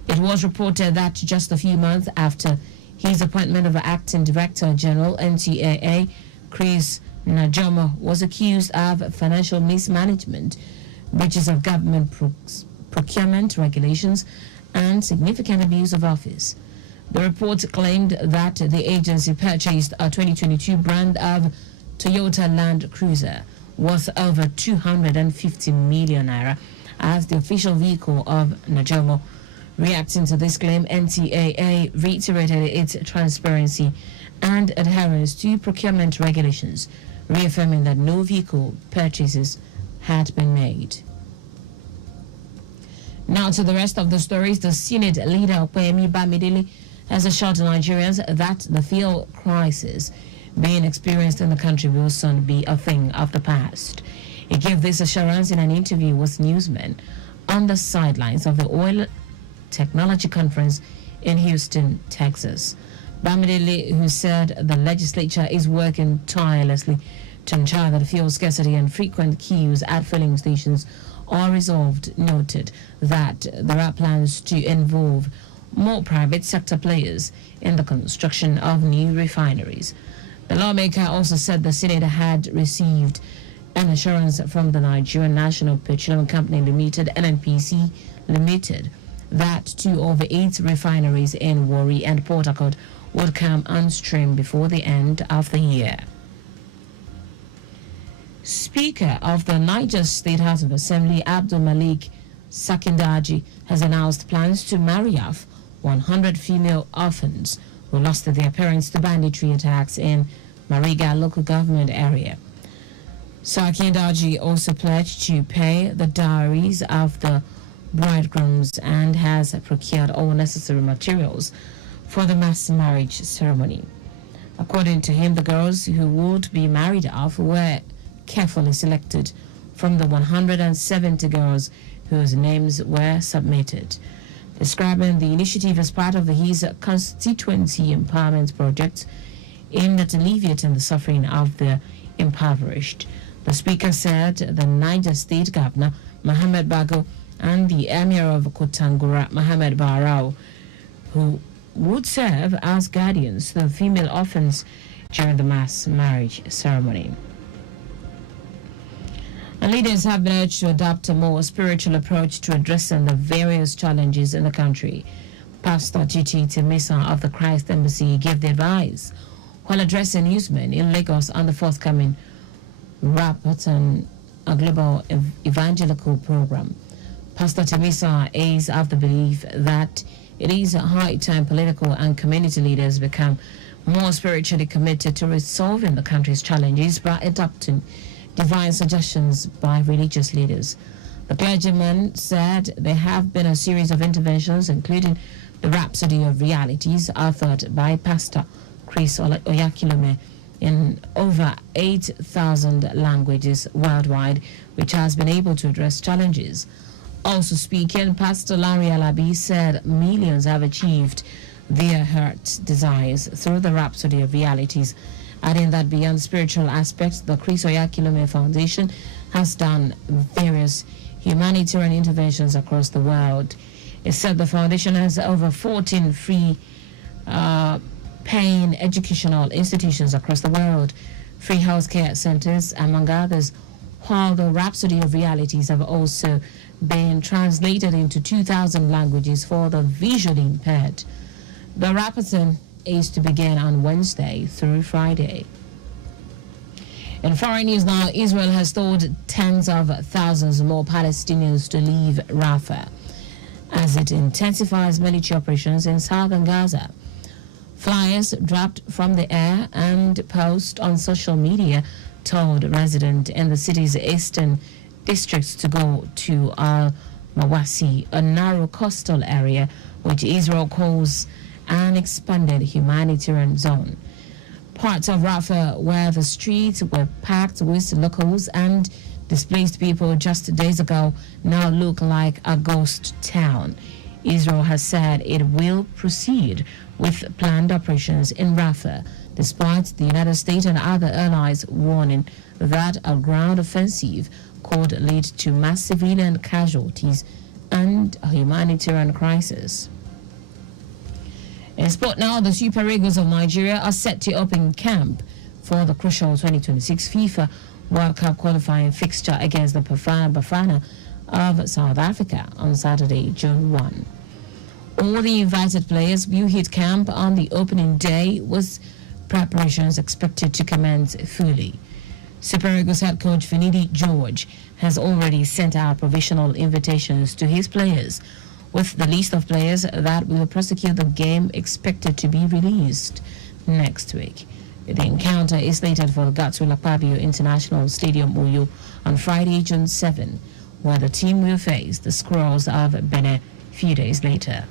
It was reported that just a few months after his appointment of Acting Director General, NCAA, Chris Najomo, was accused of financial mismanagement, breaches of government procurement regulations, and significant abuse of office. The report claimed that the agency purchased a 2022 brand of Toyota Land Cruiser worth over 250 million naira as the official vehicle of Najomo. Reacting to this claim, NTAA reiterated its transparency and adherence to procurement regulations, reaffirming that no vehicle purchases had been made. Now to the rest of the stories. The Senate leader Opeyemi Bamidele has assured Nigerians that the fuel crisis being experienced in the country will soon be a thing of the past. He gave this assurance in an interview with newsmen on the sidelines of the Oil Technology Conference in Houston, Texas. Bamidele, who said the legislature is working tirelessly to ensure that fuel scarcity and frequent queues at filling stations are resolved, noted that there are plans to involve more private sector players in the construction of new refineries. The lawmaker also said the Senate had received an assurance from the Nigerian National Petroleum Company Limited, NNPC Limited, that 2 of the 8 refineries in Warri and Port Harcourt would come on stream before the end of the year. Speaker of the Niger State House of Assembly, Abdul Malik Sakindaji, has announced plans to marry off 100 female orphans who lost their parents to banditry attacks in Mariga local government area. Sakindaji also pledged to pay the dowries of the bridegrooms and has procured all necessary materials for the mass marriage ceremony. According to him, the girls who would be married off were carefully selected from the 170 girls whose names were submitted. Describing the initiative as part of his constituency empowerment project aimed at alleviating the suffering of the impoverished, the speaker said the Niger State Governor, Mohammed Bago, and the Emir of Kotangura, Mohammed Barau, who would serve as guardians to the female orphans during the mass marriage ceremony. And leaders have been urged to adopt a more spiritual approach to addressing the various challenges in the country. Pastor Chichi Temesa of the Christ Embassy gave the advice while addressing newsmen in Lagos on the forthcoming Rapatan, a global evangelical program. Pastor Temesa is of the belief that it is high time political and community leaders become more spiritually committed to resolving the country's challenges by adopting divine suggestions by religious leaders. The clergyman said there have been a series of interventions, including the Rhapsody of Realities, authored by Pastor Chris Oyakilome, in over 8,000 languages worldwide, which has been able to address challenges. Also speaking, Pastor Larry Alabi said millions have achieved their heart desires through the Rhapsody of Realities, adding that beyond spiritual aspects, the Chris Oyakilome Foundation has done various humanitarian interventions across the world. It said the foundation has over 14 free paying educational institutions across the world, free healthcare centers, among others, while the Rhapsody of Realities have also been translated into 2,000 languages for the visually impaired. The Rapatan is to begin on Wednesday through Friday. In foreign news now, Israel has told tens of thousands more Palestinians to leave Rafah as it intensifies military operations in southern Gaza. Flyers dropped from the air and posts on social media told residents in the city's eastern districts to go to Al-Mawasi, a narrow coastal area which Israel calls an expanded humanitarian zone. Parts of Rafah where the streets were packed with locals and displaced people just days ago now look like a ghost town. Israel has said it will proceed with planned operations in Rafah, despite the United States and other allies warning that a ground offensive could lead to mass civilian casualties and a humanitarian crisis. In sport now, the Super Eagles of Nigeria are set to open camp for the crucial 2026 FIFA World Cup qualifying fixture against the Bafana of South Africa on Saturday, June 1. All the invited players will hit camp on the opening day, with preparations expected to commence fully. Super Eagles head coach Finidi George has already sent out provisional invitations to his players, with the list of players that will prosecute the game expected to be released next week. The encounter is slated for the Gatsula Pabio International Stadium, Uyo, on Friday, June 7, where the team will face the Squirrels of Benin a few days later.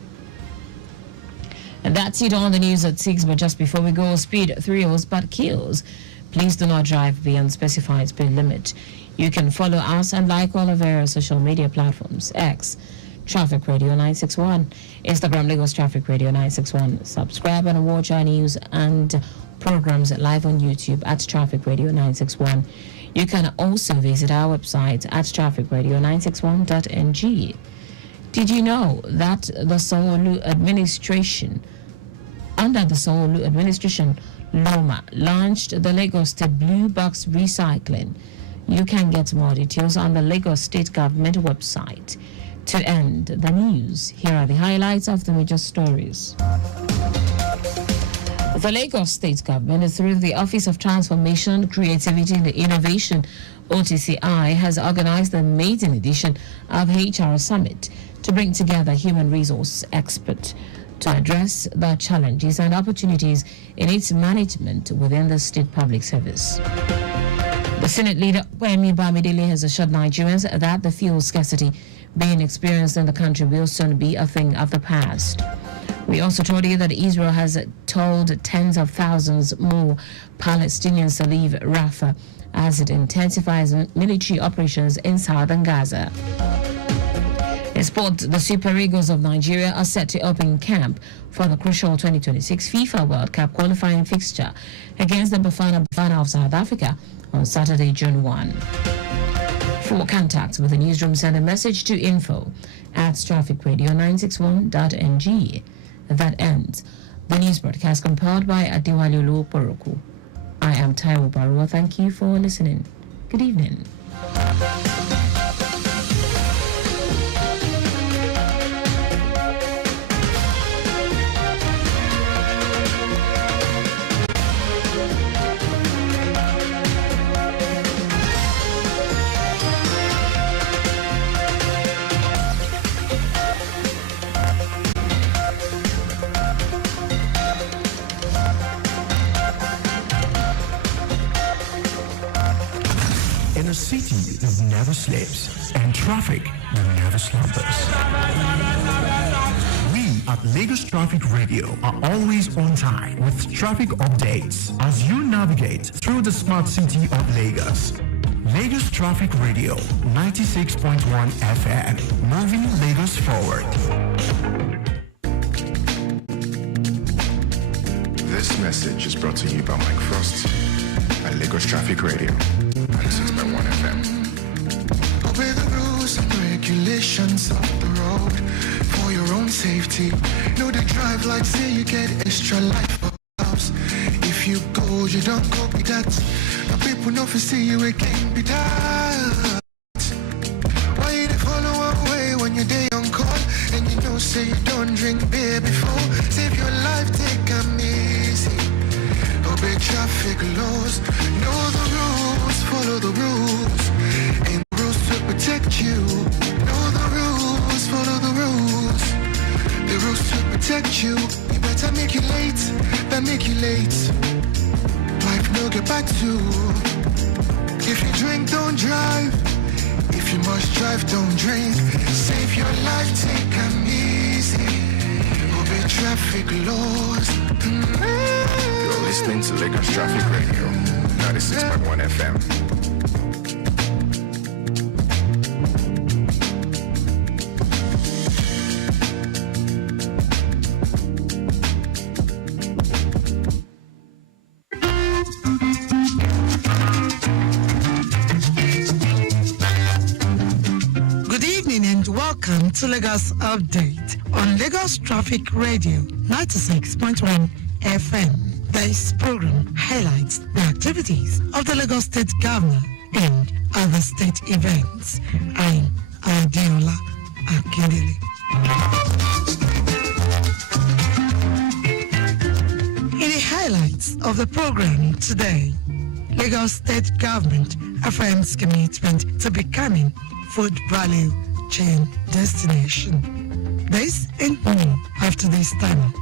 And that's it on the news at 6, but just before we go, speed thrills but kills. Please do not drive beyond specified speed limit. You can follow us and like all of our social media platforms: X, Traffic Radio 961, Instagram, Lagos Traffic Radio 961. Subscribe and watch our news and programs live on YouTube at Traffic Radio 961. You can also visit our website at trafficradio961.ng. Did you know that the Sanwo-Olu administration, under the Sanwo-Olu administration, Loma launched the Lagos State Blue Box Recycling? You can get more details on the Lagos State Government website. To end the news, here are the highlights of the major stories. The Lagos State Government, through the Office of Transformation, Creativity and Innovation, OTCI, has organized the maiden edition of HR Summit to bring together human resource experts to address the challenges and opportunities in its management within the state public service. The Senate leader, Wemi Bamidele, has assured Nigerians that the fuel scarcity being experienced in the country will soon be a thing of the past. We also told you that Israel has told tens of thousands more Palestinians to leave Rafah as it intensifies military operations in southern Gaza. In sport, the Super Eagles of Nigeria are set to open camp for the crucial 2026 FIFA World Cup qualifying fixture against the Bafana of South Africa on Saturday, June 1. For contact with the newsroom, send a message to info@trafficradio961.ng. That ends the news broadcast compiled by Adewale Poroku. I am Taiwo Baruwa. Thank you for listening. Good evening. In a city that never sleeps and traffic that never slumbers. We at Lagos Traffic Radio are always on time with traffic updates as you navigate through the smart city of Lagos. Lagos Traffic Radio 96.1 FM, moving Lagos forward. This message is brought to you by Mike Frost at Lagos Traffic Radio 96.1 FM. Obey the rules and regulations of the road for your own safety. Know the drive like say you get extra life for house. If you go, you don't go be that. Now people know for see you again be that. Why you dey follow away when you're day on call and you know say you don't drink beer before? Save your life, take them easy. Obey traffic laws, know the rules, follow the rules, and the rules to protect you. Know the rules, follow the rules, the rules to protect you. You better make it late, than make you late. Life no get back to. If you drink, don't drive. If you must drive, don't drink. Save your life, take them easy. Obey traffic laws. You're listening to Lagos Traffic Radio 96.1 FM. Welcome to Lagos Update on Lagos Traffic Radio 96.1 FM. This program highlights the activities of the Lagos State Governor and other state events. I'm Adeola Akindele. In the highlights of the program today, Lagos State Government affirms commitment to becoming food value chain destination. This and more after this time out.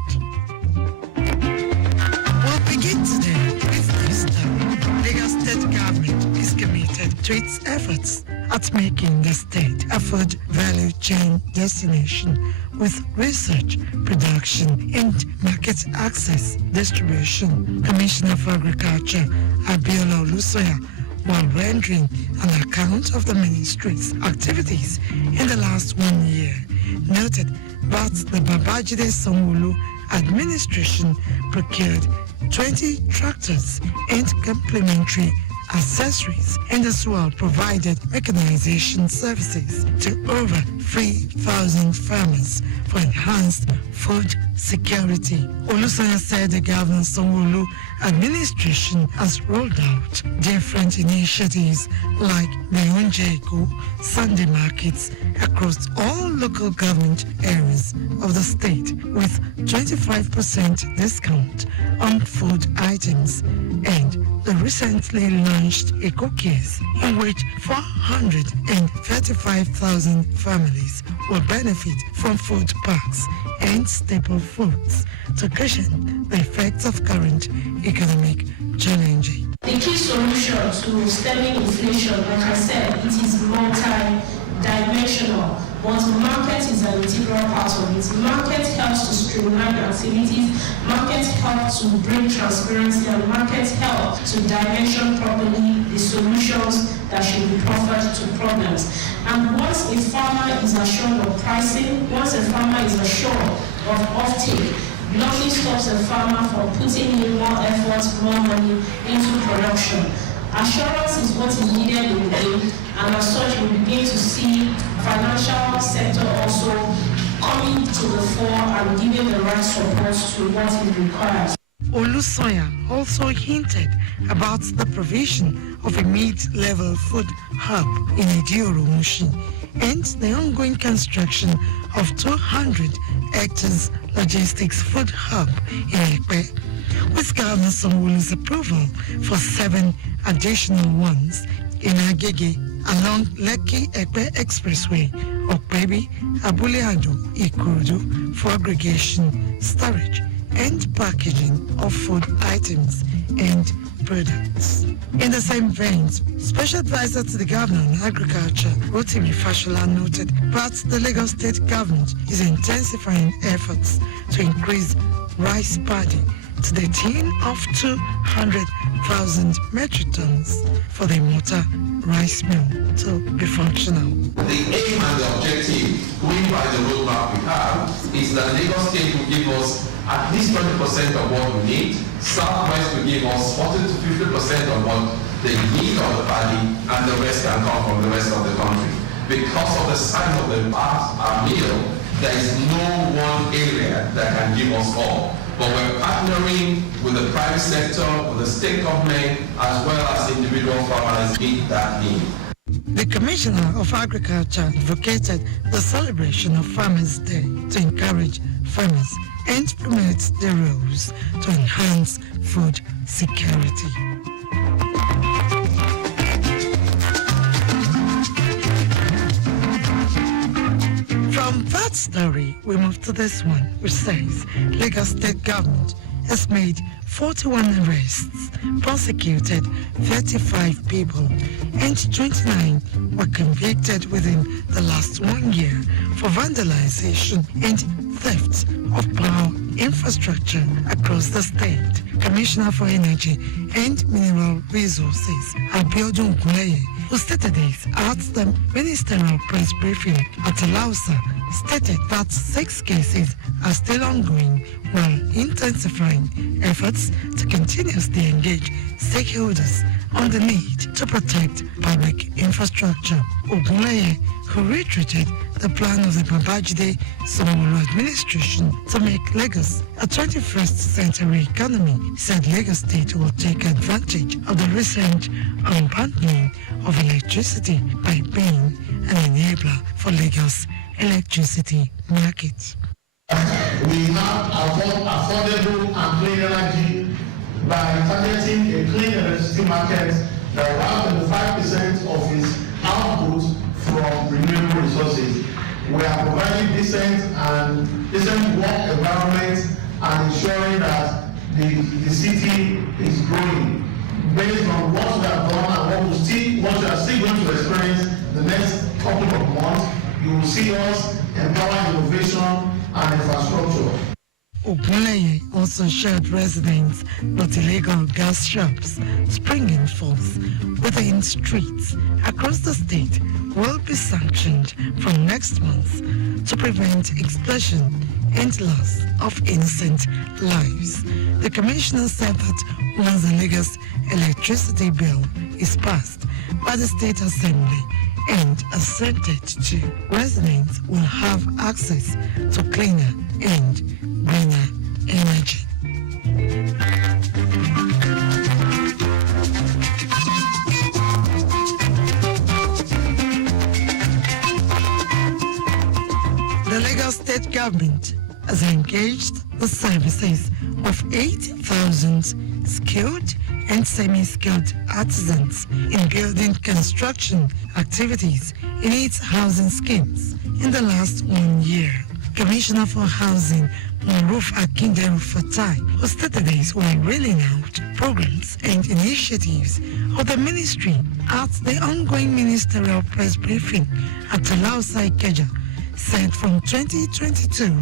We'll begin today with this story. Lagos State Government is committed to its efforts at making the state a food value chain destination with research, production, and market access distribution. Commissioner for Agriculture, Abiola Olusoya, while rendering an account of the ministry's activities in the last 1 year, noted that the Babajide Sanwo-Olu administration procured 20 tractors and complementary accessories and as well provided mechanization services to over 3,000 farmers for enhanced food security. Olusoya said the Governor Sanwo-Olu administration has rolled out different initiatives like the Onjeko Sunday markets across all local government areas of the state with 25% discount on food items and the recently launched Eco-Case in which 435,000 families will benefit from food packs and staple foods to cushion the effects of current economic challenges. The key solution to stemming inflation, like I said, it is multi-dimensional, but market is an integral part of it. Market helps to streamline activities, market helps to bring transparency, and market helps to dimension properly the solutions that should be proffered to problems. And once a farmer is assured of pricing, once a farmer is assured of offtake, nothing stops a farmer from putting in more effort, more money into production. Assurance is what is needed in the game, and as such, we begin to see financial sector also coming to the fore and giving the right support to what is required. Olusoya also hinted about the provision of a mid-level food hub in Idioro-Mushi and the ongoing construction of 200 hectares logistics food hub in Ekpe, with Governor Sanwo-Olu's approval for 7 additional ones in Agege along Lekki-Ekpe Expressway, Okpebi, Abuleado, Ikurudu for aggregation, storage, and packaging of food items and products. In the same vein, Special Advisor to the Governor on Agriculture, Rotimi Fashola, noted that the Lagos State Government is intensifying efforts to increase rice paddy to the tune of 200,000 metric tons for the Mota rice mill to be functional. The aim and the objective, going by the roadmap we have, is that Lagos State will give us at least 20% of what we need. Southwest will give us 40 to 50% of what they need of the paddy, and the rest can come from the rest of the country. Because of the size of the mill, there is no one area that can give us all. But we're partnering with the private sector, with the state government, as well as individual farmers meet that need. The Commissioner of Agriculture advocated the celebration of Farmers' Day to encourage farmers and promote the rules to enhance food security. From that story, we move to this one, which says Lagos State Government has made 41 arrests, prosecuted 35 people, and 29 were convicted within the last 1 year for vandalization and theft of power infrastructure across the state. Commissioner for Energy and Mineral Resources, Abiodun Ogunleye, who stated this at the ministerial press briefing at Alausa, stated that 6 cases are still ongoing while intensifying efforts to continuously engage stakeholders on the need to protect public infrastructure. Ogunleye, who reiterated the plan of the Babajide Sanwo-Olu administration to make Lagos a 21st century economy, said Lagos State will take advantage of the recent unbundling of electricity by being an enabler for Lagos electricity market. We have affordable and clean energy by targeting a clean electricity market that will have 25% of its output from renewable resources. We are providing decent work environment and ensuring that the city is growing. Based on what we have done and what we are still going to experience the next couple of months, you will see us empower innovation and infrastructure. Ogunleye also shared residents with illegal gas shops springing forth within streets across the state will be sanctioned from next month to prevent explosion and loss of innocent lives. The commissioner said that once the Lagos electricity bill is passed by the State Assembly and assented to, residents will have access to cleaner and greener energy. The Lagos State government has engaged the services of 8,000 skilled and semi-skilled artisans in building construction activities in its housing schemes in the last 1 year. Commissioner for Housing, Maruf Akinderu Fatai, who stated this while reeling out programs and initiatives of the ministry at the ongoing ministerial press briefing at Talausa Ikeja, said from 2022,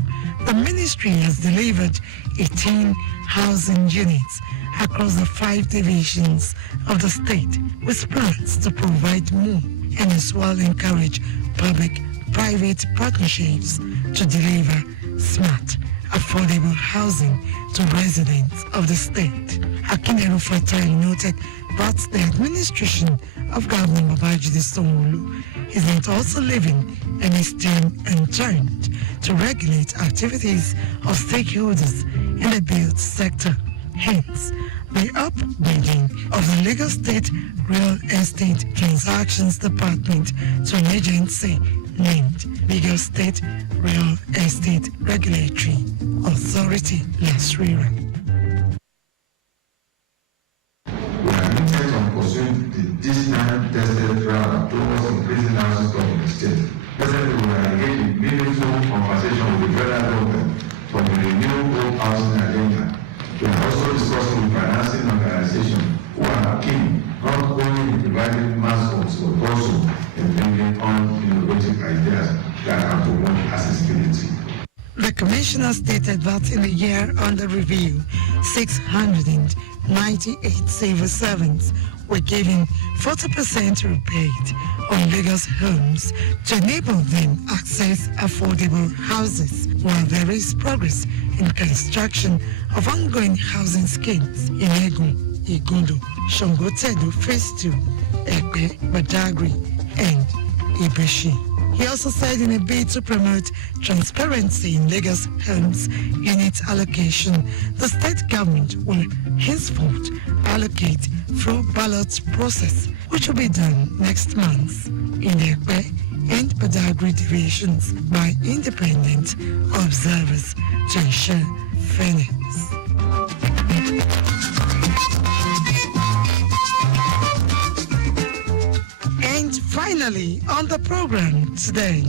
the ministry has delivered 18 housing units across the 5 divisions of the state, with plans to provide more and as well encourage public-private partnerships to deliver smart, affordable housing to residents of the state. Akinderu Fatai noted that the administration of Governor Babajide Sanwo-Olu is not also leaving any stone unturned to regulate activities of stakeholders in the build sector. Hence, the upgrading of the Lagos State Real Estate Transactions Department to an agency named Lagos State Real Estate Regulatory Authority, LASRERA. We are intent on pursuing this time-tested route towards increasing housing stock in the state. Presently, we are engaged in meaningful conversation with the federal government for the renewable housing agenda. We are also discussing with financing organizations who are keen not only in providing mass funds but also in bringing on innovative ideas that can promote accessibility. The Commissioner stated that in the year under review, 698 civil servants were given 40% rebate on Lagos homes to enable them access affordable houses, while there is progress in construction of ongoing housing schemes in Egun, Igundo, Shongotedo Phase 2, Ekpe, Badagry, and Ibeshi. He also said in a bid to promote transparency in Lagos homes unit allocation, the state government will henceforth allocate through ballot process, which will be done next month in the Ekpe and Badagry divisions by independent observers to ensure fairness. And finally, on the program today,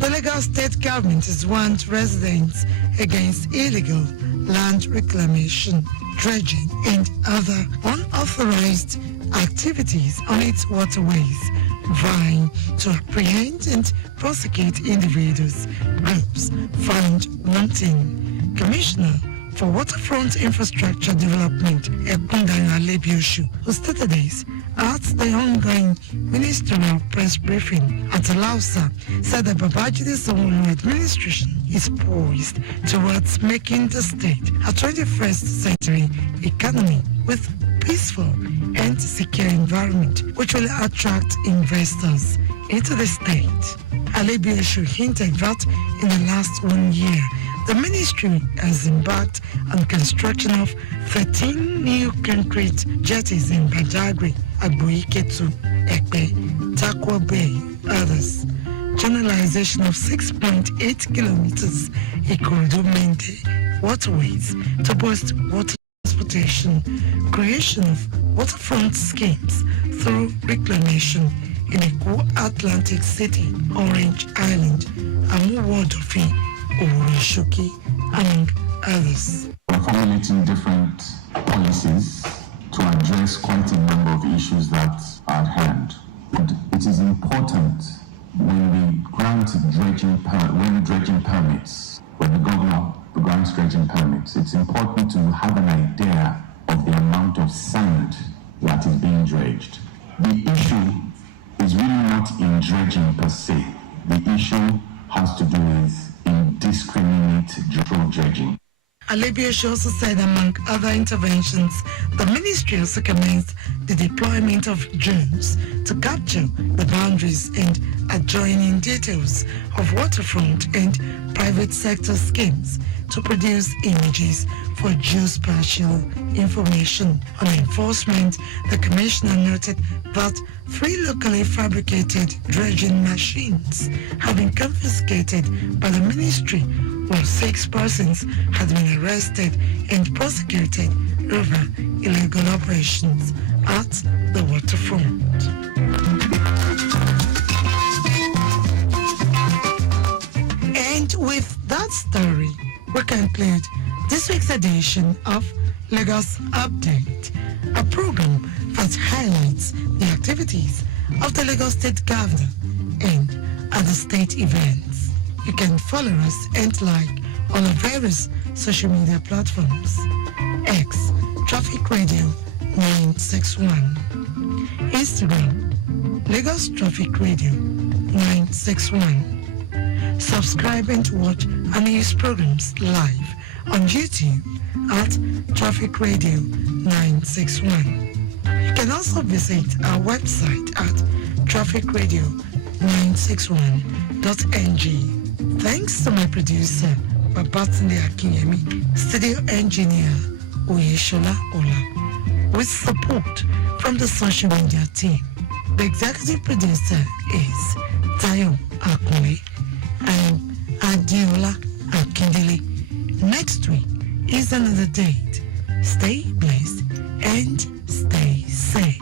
the Lagos State government has warned residents against illegal land reclamation, dredging, and other unauthorized activities on its waterways, vying to apprehend and prosecute individuals, groups found wanting. Commissioner for Waterfront Infrastructure Development, Ekundayo Alebioshu, who stated this at the ongoing ministerial press briefing at Alausa, said the Babajide Sanwo-Olu administration is poised towards making the state a 21st century economy with peaceful and secure environment, which will attract investors into the state. Alebioshu hinted that in the last 1 year, the ministry has embarked on construction of 13 new concrete jetties in Badagry, Agboiketu, Ekpe, Takwa Bay, others. Channelization of 6.8 kilometers Ikorodu Mente waterways to boost water transportation, creation of waterfront schemes through reclamation in a co-Atlantic city, Orange Island, Amuwodofi, Orishoki, among others. We're formulating different policies to address quite a number of issues that are at hand. And it is important when we grant dredging permits, when the governor grants dredging permits, it's important to have an idea of the amount of sand that is being dredged. The issue is really not in dredging per se. The issue has to do with indiscriminate dredging. Alebioshi also said, among other interventions, the ministry also commenced the deployment of drones to capture the boundaries and adjoining details of waterfront and private sector schemes to produce images for geospatial information. On enforcement, the commissioner noted that 3 locally fabricated dredging machines have been confiscated by the ministry, while 6 persons had been arrested and prosecuted over illegal operations at the waterfront. And with that story, we conclude this week's edition of Lagos Update, a program that highlights the activities of the Lagos State Governor and other state events. You can follow us and like on our various social media platforms. X, Traffic Radio 961. Instagram, Lagos Traffic Radio 961. Subscribe and watch our news programs live on YouTube at Traffic Radio 961. You can also visit our website at trafficradio961.ng. Thanks to my producer, Babatunde Akinyemi, studio engineer, Oyeshola Ola, with support from the social media team. The executive producer is Taiwo Baruwa and Adiola Akindele. Next week is another date. Stay blessed and stay safe.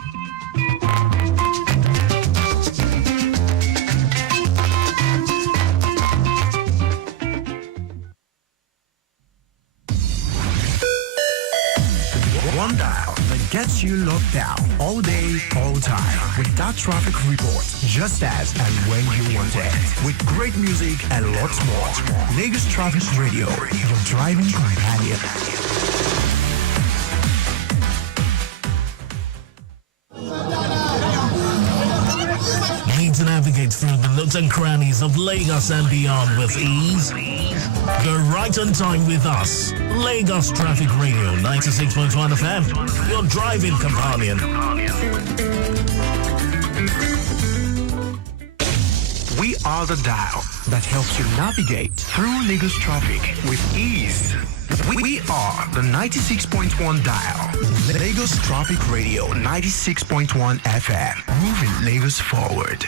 One dial that gets you locked down all day, all time with that traffic report, just as and when you want it. With great music and lots more. Lagos Traffic Radio, your driving companion. Need to navigate through the nooks and crannies of Lagos and beyond with ease? Go right on time with us. Lagos Traffic Radio 96.1 FM, your driving companion. We are the dial that helps you navigate through Lagos traffic with ease. We are the 96.1 dial. Lagos Traffic Radio 96.1 FM. Moving Lagos forward.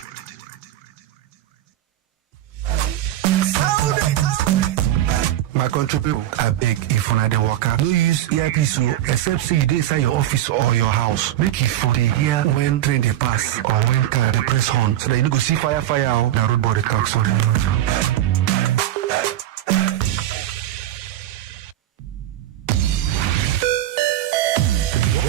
My country people, I beg, if una dey waka, no use earpiece except say you dey inside your office or your house. Make you for dey hear when train dey pass or when car dey press horn, so that you no go see fire o. Na road boy dey talk so.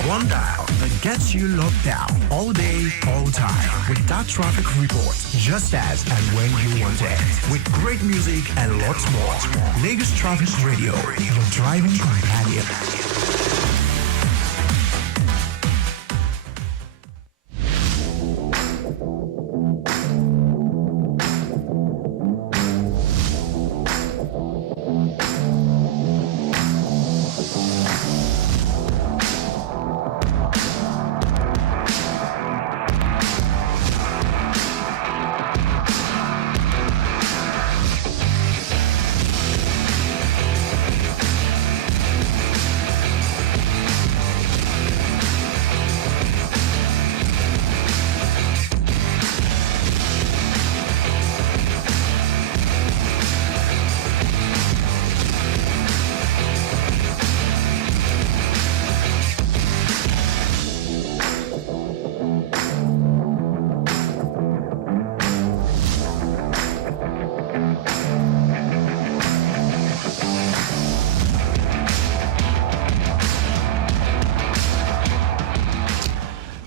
One dial that gets you locked down all day, all time with that traffic report, just as and when you want it. With great music and lots more. Lagos Traffic Radio, your driving companion.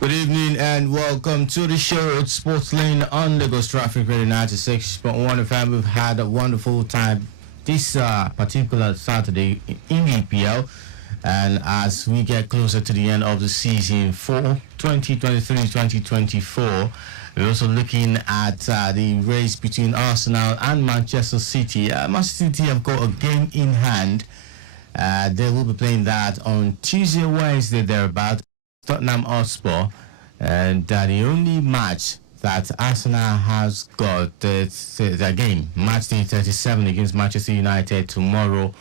Good evening and welcome to the show. It's Sports Lane on Lagos Traffic Radio 96.1 FM. We've had a wonderful time this particular Saturday in EPL. And as we get closer to the end of the season for 2023-2024, we're also looking at the race between Arsenal and Manchester City. Manchester City have got a game in hand. They will be playing that on Tuesday, Wednesday, thereabout. Tottenham Hotspur, and the only match that Arsenal has got is the game, match day 37 against Manchester United tomorrow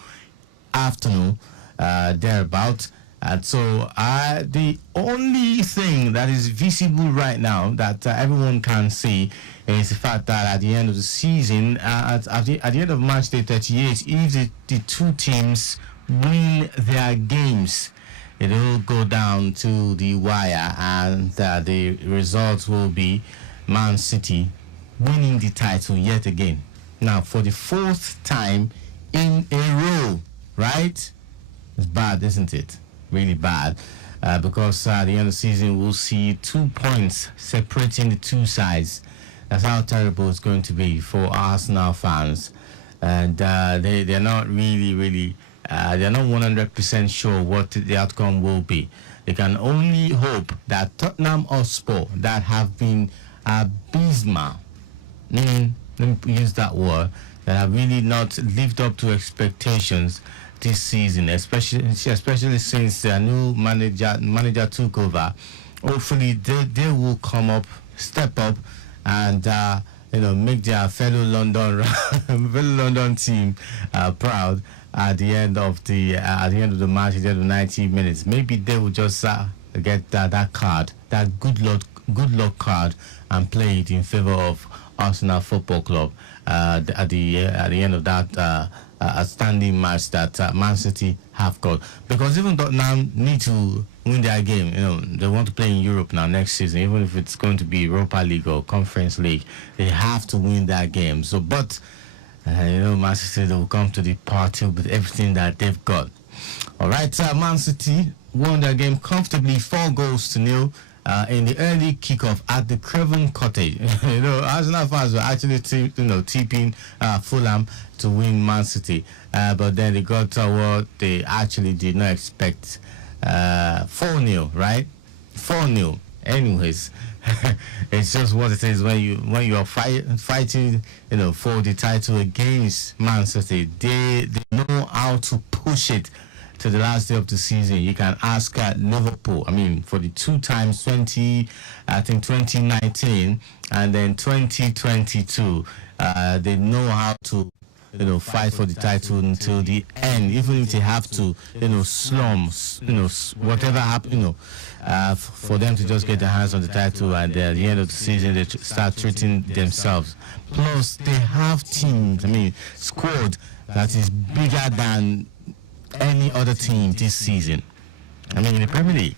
afternoon, thereabout. And so the only thing that is visible right now that everyone can see is the fact that at the end of the season, at the end of match day 38, if the two teams win their games, it will go down to the wire, and the results will be Man City winning the title yet again. Now, for the fourth time in a row, right? It's bad, isn't it? Really bad. Because at the end of the season, we'll see 2 points separating the two sides. That's how terrible it's going to be for Arsenal fans. And they're not really... they're not 100% sure what the outcome will be. They can only hope that Tottenham Hotspur, that have been abysmal, let me use that word, that have really not lived up to expectations this season, especially since their new manager took over. Hopefully they will step up, and make their fellow London team proud. At the end of the match, at the end of 90 minutes, maybe they will just get that card, that good luck card, and play it in favor of Arsenal Football Club at the end of that outstanding match that Man City have got. Because even Tottenham need to win their game. They want to play in Europe now next season, even if it's going to be Europa League or Conference League. They have to win that game. So, but. Man City will come to the party with everything that they've got. All right, Man City won their game comfortably, 4-0 in the early kickoff at the Craven Cottage. Arsenal fans were actually tipping Fulham to win Man City, but then they got what they actually did not expect. 4-0, right? 4-0. Anyways. It's just what it is when you are fighting, for the title against Man City. They know how to push it to the last day of the season. You can ask Liverpool. I mean, for the 2 times 2019 and then 2022, they know how to fight for the title until the end, even if they have to, slums, whatever happen, for them to just get their hands on the title, and at the end of the season they start treating themselves. Plus, they have teams, squad that is bigger than any other team this season. In the Premier League.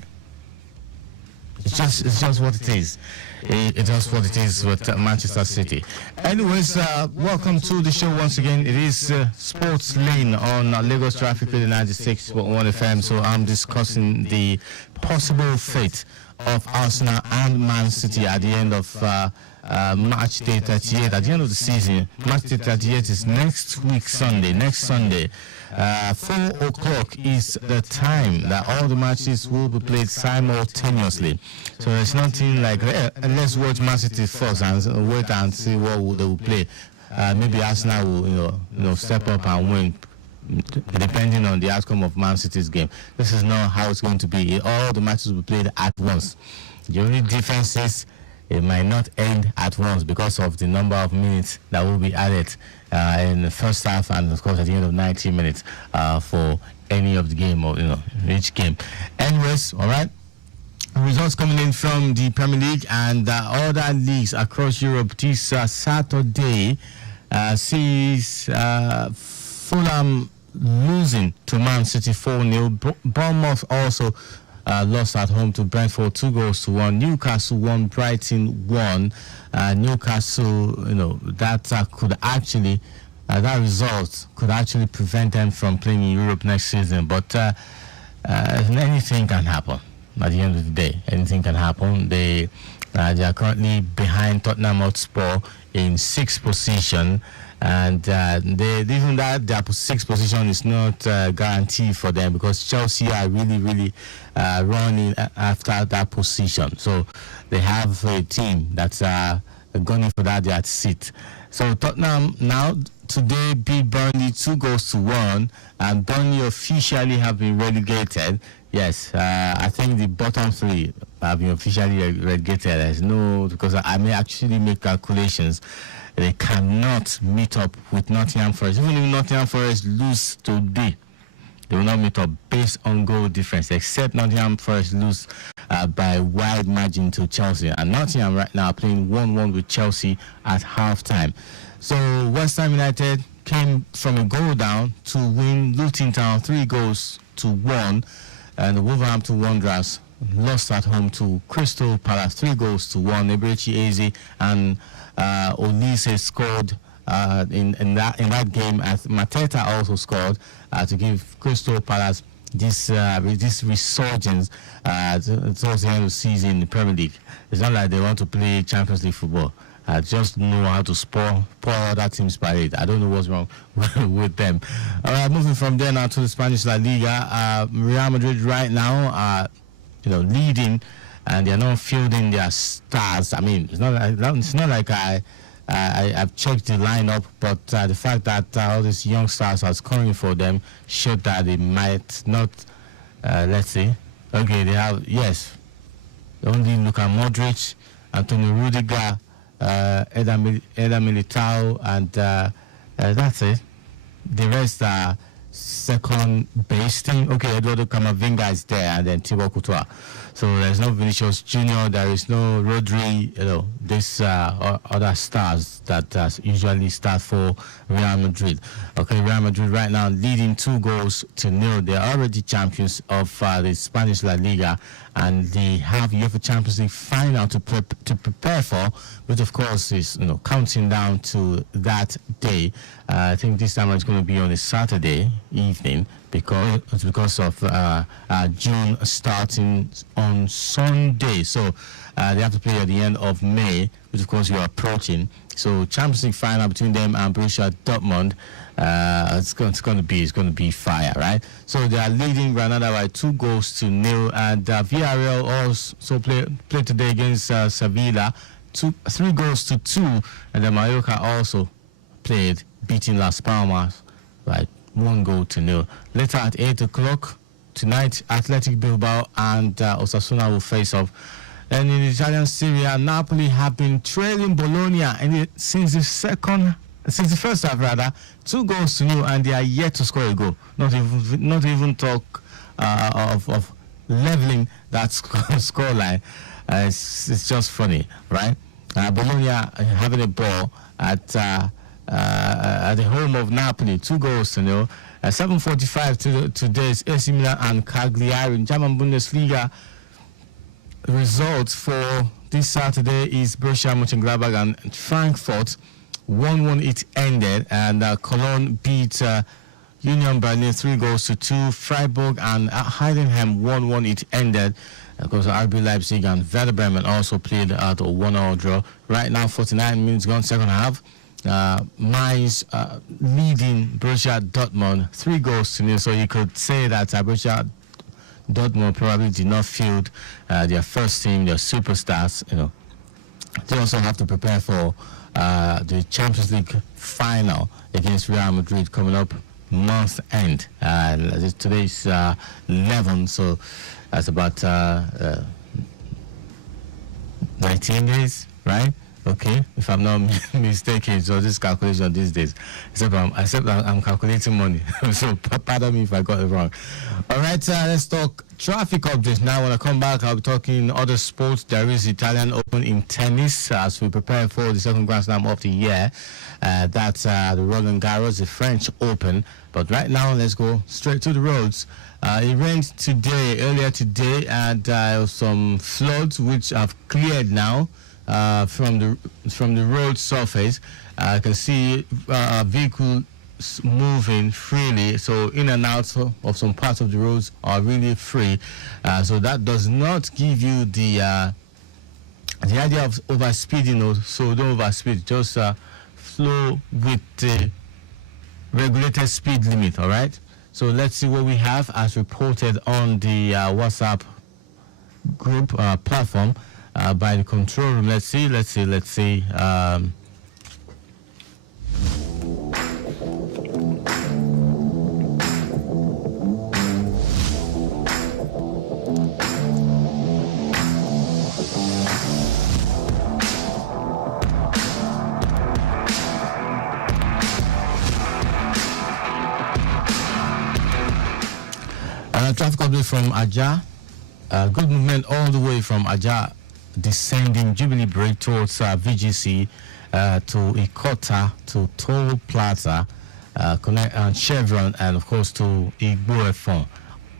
It's just what it is. It's just what it is with Manchester City. Anyways, welcome to the show once again. It is Sports Lane on Lagos Traffic Radio 96.1 FM. So I'm discussing the possible fate of Arsenal and Man City at the end of match day 38. At the end of the season, match day 38 is next Sunday. 4 o'clock is the time that all the matches will be played simultaneously. So it's nothing like, let's watch Man City first and wait and see what they will play. Maybe Arsenal will step up and win, depending on the outcome of Man City's game. This is not how it's going to be. All the matches will be played at once. The only difference is it might not end at once because of the number of minutes that will be added in the first half, and of course at the end of 90 minutes for any of the game, or each game. Anyways, all right. Results coming in from the Premier League and other leagues across Europe this Saturday sees Fulham losing to Man City 4-0. Bournemouth also lost at home to Brentford 2-1. Newcastle 1, Brighton 1. Newcastle, that could actually, that result could actually prevent them from playing in Europe next season. But anything can happen. at the end of the day, anything can happen. They are currently behind Tottenham Hotspur in 6th position, and even that their 6th position is not guaranteed for them, because Chelsea are really running after that position. So they have a team that's gunning for that seat. So Tottenham now today beat Burnley 2-1, and Burnley officially have been relegated. Yes, I think the bottom 3 have been officially relegated. There's no, because I may actually make calculations. They cannot meet up with Nottingham Forest. Even if Nottingham Forest lose today, they will not meet up based on goal difference, except Nottingham Forest lose by wide margin to Chelsea. And Nottingham right now are playing 1-1 with Chelsea at halftime. So West Ham United came from a goal down to win Luton Town 3-1, and the Wolverhampton Wanderers lost at home to Crystal Palace 3-1. Eberechi Eze and Olise scored in that game, as Mateta also scored to give Crystal Palace this resurgence towards the end of the season in the Premier League. It's not like they want to play Champions League football. Just know how to spoil other teams' parade. I don't know what's wrong with them. All right, moving from there now to the Spanish La Liga. Real Madrid right now are leading, and they're not fielding their stars. I mean, it's not like I've checked the lineup, but the fact that all these young stars are scoring for them showed that they might not. Let's see. Okay, they have, yes, only Luka Modric, Antonio Rudiger, Eder Militao, and that's it. The rest are second base team. Okay, Eduardo Camavinga is there, and then Thibaut Courtois. So there's no Vinicius Junior, there is no Rodri, these other stars that usually start for Real Madrid. Okay, Real Madrid right now leading 2-0. They are already champions of the Spanish La Liga, and they have UEFA Champions League final to prepare for, which of course is counting down to that day. I think this time it's going to be on a Saturday evening, because of June starting on Sunday. So they have to play at the end of May, which of course you are approaching. So Champions League final between them and Borussia Dortmund. It's going to be fire, right? So they are leading Granada by 2-0, and Villarreal also played today against Sevilla, 3-2, and then Mallorca also played, beating Las Palmas by 1-0. Later at 8 o'clock tonight, Athletic Bilbao and Osasuna will face off. And in the Italian Serie A, Napoli have been trailing Bologna since the first half, 2-0, and they are yet to score a goal. Not even talk of leveling that scoreline. It's just funny, right? Bologna having a ball at the home of Napoli, 2-0. 7:45 today's AC Milan and Cagliari in German Bundesliga. Results for this Saturday is Borussia Mönchengladbach and Frankfurt. 1-1 it ended, and Cologne beat Union Berlin 3-2. Freiburg and Heidenheim 1-1 it ended. Of course, RB Leipzig and Werder Bremen also played at a 1-1 draw. Right now, 49 minutes gone, second half. Mainz leading Borussia Dortmund 3-0. So you could say that Borussia Dortmund probably did not field their first team, their superstars. They also have to prepare for the Champions League final against Real Madrid coming up month end. Today's 11, so that's about 19 days, right? Okay, if I'm not mistaken, so this calculation these days, except I'm calculating money, so pardon me if I got it wrong. All right, let's talk traffic updates now. When I come back, I'll be talking other sports. There is Italian Open in tennis as we prepare for the second Grand Slam of the year. That's the Roland Garros, the French Open. But right now, let's go straight to the roads. It rained earlier today, and there was some floods which have cleared now. From the road surface, I can see a vehicle moving freely. So in and out of some parts of the roads are really free. So that does not give you the idea of overspeeding. So don't overspeed. Just flow with the regulated speed limit. All right. So let's see what we have as reported on the WhatsApp group platform by the control room. Let's see. Traffic update from Aja. Good movement all the way from Aja, descending Jubilee Break towards VGC to Ikota, to Toll Plaza, Connect and Chevron, and of course to Igbo Efon.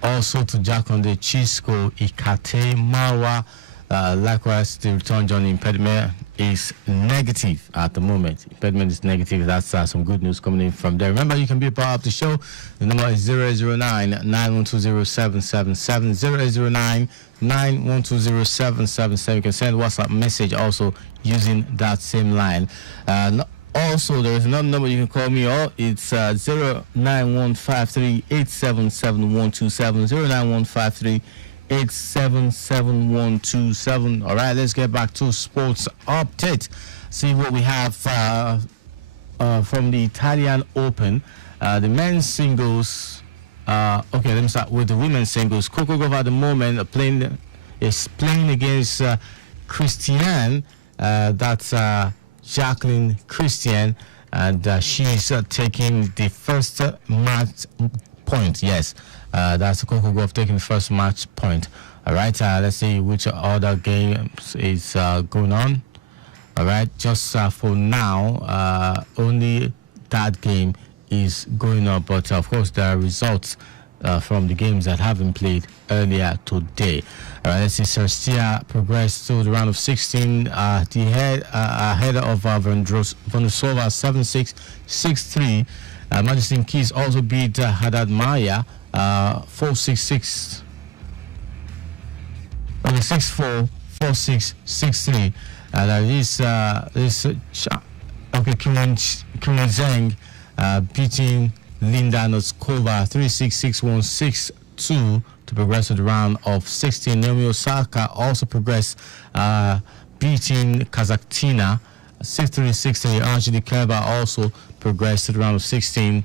Also to Jakonde, Chisco, Ikate, Marwa. Likewise, the return journey impediment is negative at the moment. Impediment is negative. That's some good news coming in from there. Remember, you can be a part of the show. The number is 009-9120777, 009-9120777. You can send WhatsApp message also using that same line. Also, there is another number you can call me on. It's 09153877127, 09153877127. All right, let's get back to sports update. See what we have from the Italian Open. The men's singles. Okay, let me start with the women's singles. Coco Gauff at the moment is playing against Christiane. That's Jacqueline Christian, and she's taking the first match point. Yes, that's Coco Gauff taking the first match point. All right, let's see which other games is going on. All right, just for now, only that game is going on, but of course there are results from the games that have been played earlier today. All right, let's see. Serstia progressed to the round of 16. Ahead of Vondrousova 7-6, 6-3. Madison Keys also beat Haddad Maya 4-6-6. 6-4, 4-6, 6-3. Kim Zheng beating Linda Noskova 3-6, 6-1, 6-2 to progress to the round of 16. Naomi Osaka also progressed, beating Kazakhtina 6-3, 6-3. Angelique Kerber also progressed to the round of 16,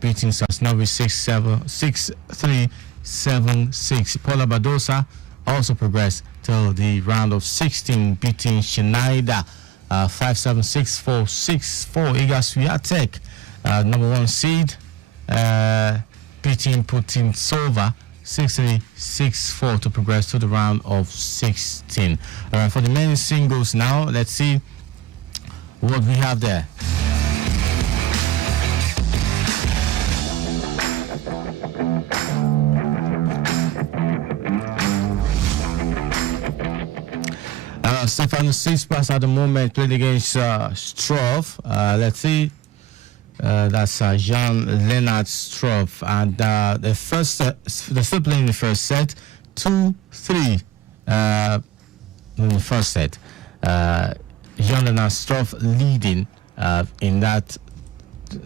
beating Sasnovi 6-3, 7-6. Paula Badosa also progressed to the round of 16, beating Schneider 5-7, 6-4, 6-4. Iga Swiatek, number one seed, beating Putintsova 6-3, 6-4 to progress to the round of 16. All right, for the men's singles now, let's see what we have there. Stefanos Tsitsipas at the moment played against Struff. Let's see. That's Jean-Leonard Struff, and they're still playing the first set, 2-3 in the first set. Jean-Leonard Struff leading in that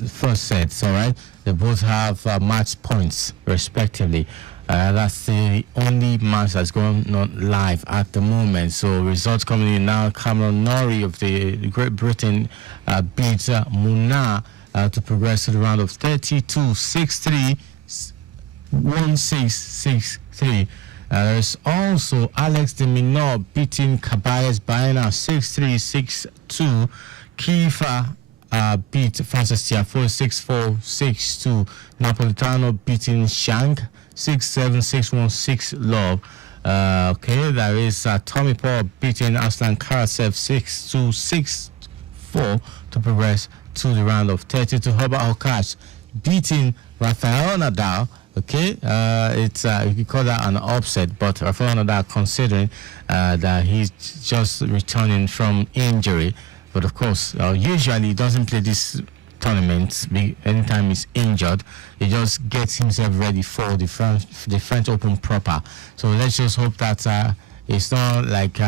first set. All right, they both have match points respectively. That's the only match that's going on live at the moment. So results coming in now. Cameron Norrie of the Great Britain beats Muna to progress to the round of 32, 6-3, 1-6, 6-3. There's also Alex de Minaur beating Caballes Baena 6-3, 6-2. Kiefer beat Francis Tiafoe 6-4, 6-2. Napolitano beating Shank 6-7, 6-1, 6-love. Okay, there is Tommy Paul beating Aslan Karasev 6-2, 6-4 to progress to the round of 32. Herbert Hurkacz beating Rafael Nadal. Okay, it's you could call that an upset, but Rafael Nadal, considering that he's just returning from injury, but of course usually he doesn't play this tournaments. Anytime he's injured, he just gets himself ready for the French Open proper. So let's just hope that it's not like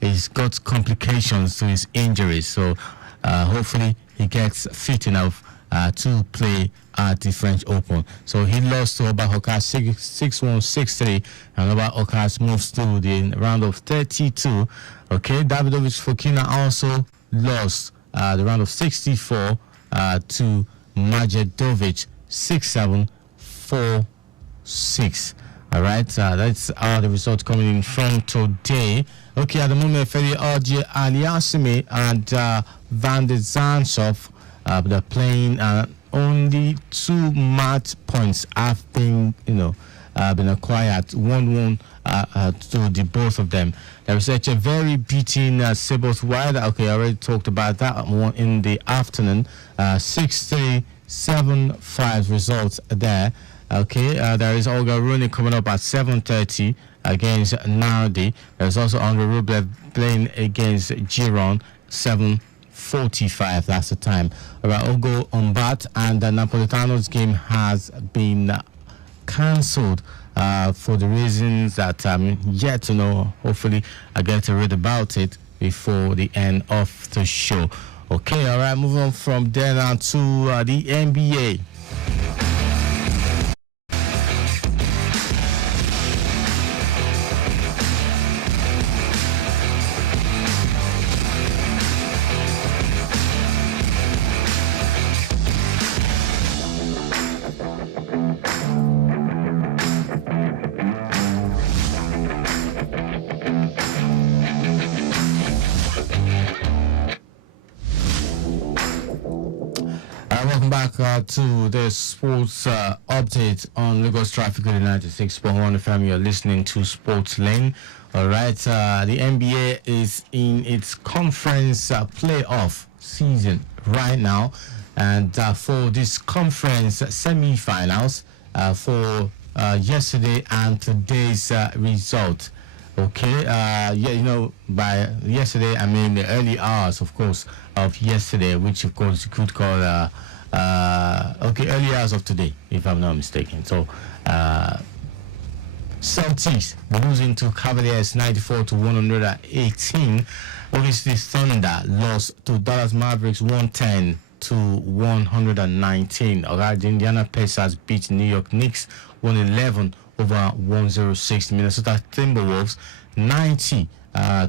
he's got complications to his injuries. So hopefully he gets fit enough to play at the French Open. So he lost to Oba Hokas 6-1, 6-3, and Oba Hokas moves to the round of 32. Okay, Davidovich Fokina also lost the round of 64 to Majedovic 6-7, 4-6. All right, that's the results coming in from today. Okay, at the moment, Feli Orji Aliasimi and Van de Zanschov, they're playing. Only 2 match points have been, been acquired. 1-1 to the both of them. There was such a very beating Sabres wide. Okay, I already talked about that one in the afternoon. 6-3, 7-5 results there. Okay, there is Olga Rooney coming up at 7:30 against Nardi. There's also Andrei Rublev playing against Giron 7:45. That's the time. All right, Ogo Umbat and the Napolitano's game has been cancelled for the reasons that I'm yet to know. Hopefully, I get to read about it before the end of the show. Okay, all right, moving on from there now to the NBA. Welcome back to the sports update on Lagos Traffic at 96.1 FM. You're listening to Sports Lane. All right, the NBA is in its conference playoff season right now, and for this conference semi-finals for yesterday and today's result. Okay, by yesterday I mean the early hours, of course, of yesterday, which of course you could call early hours of today, if I'm not mistaken. So Celtics losing to Cavaliers 94-118. Obviously, Thunder lost to Dallas Mavericks 110-119. Alright, the Indiana Pacers beat New York Knicks 111 over 106. Minnesota Timberwolves 90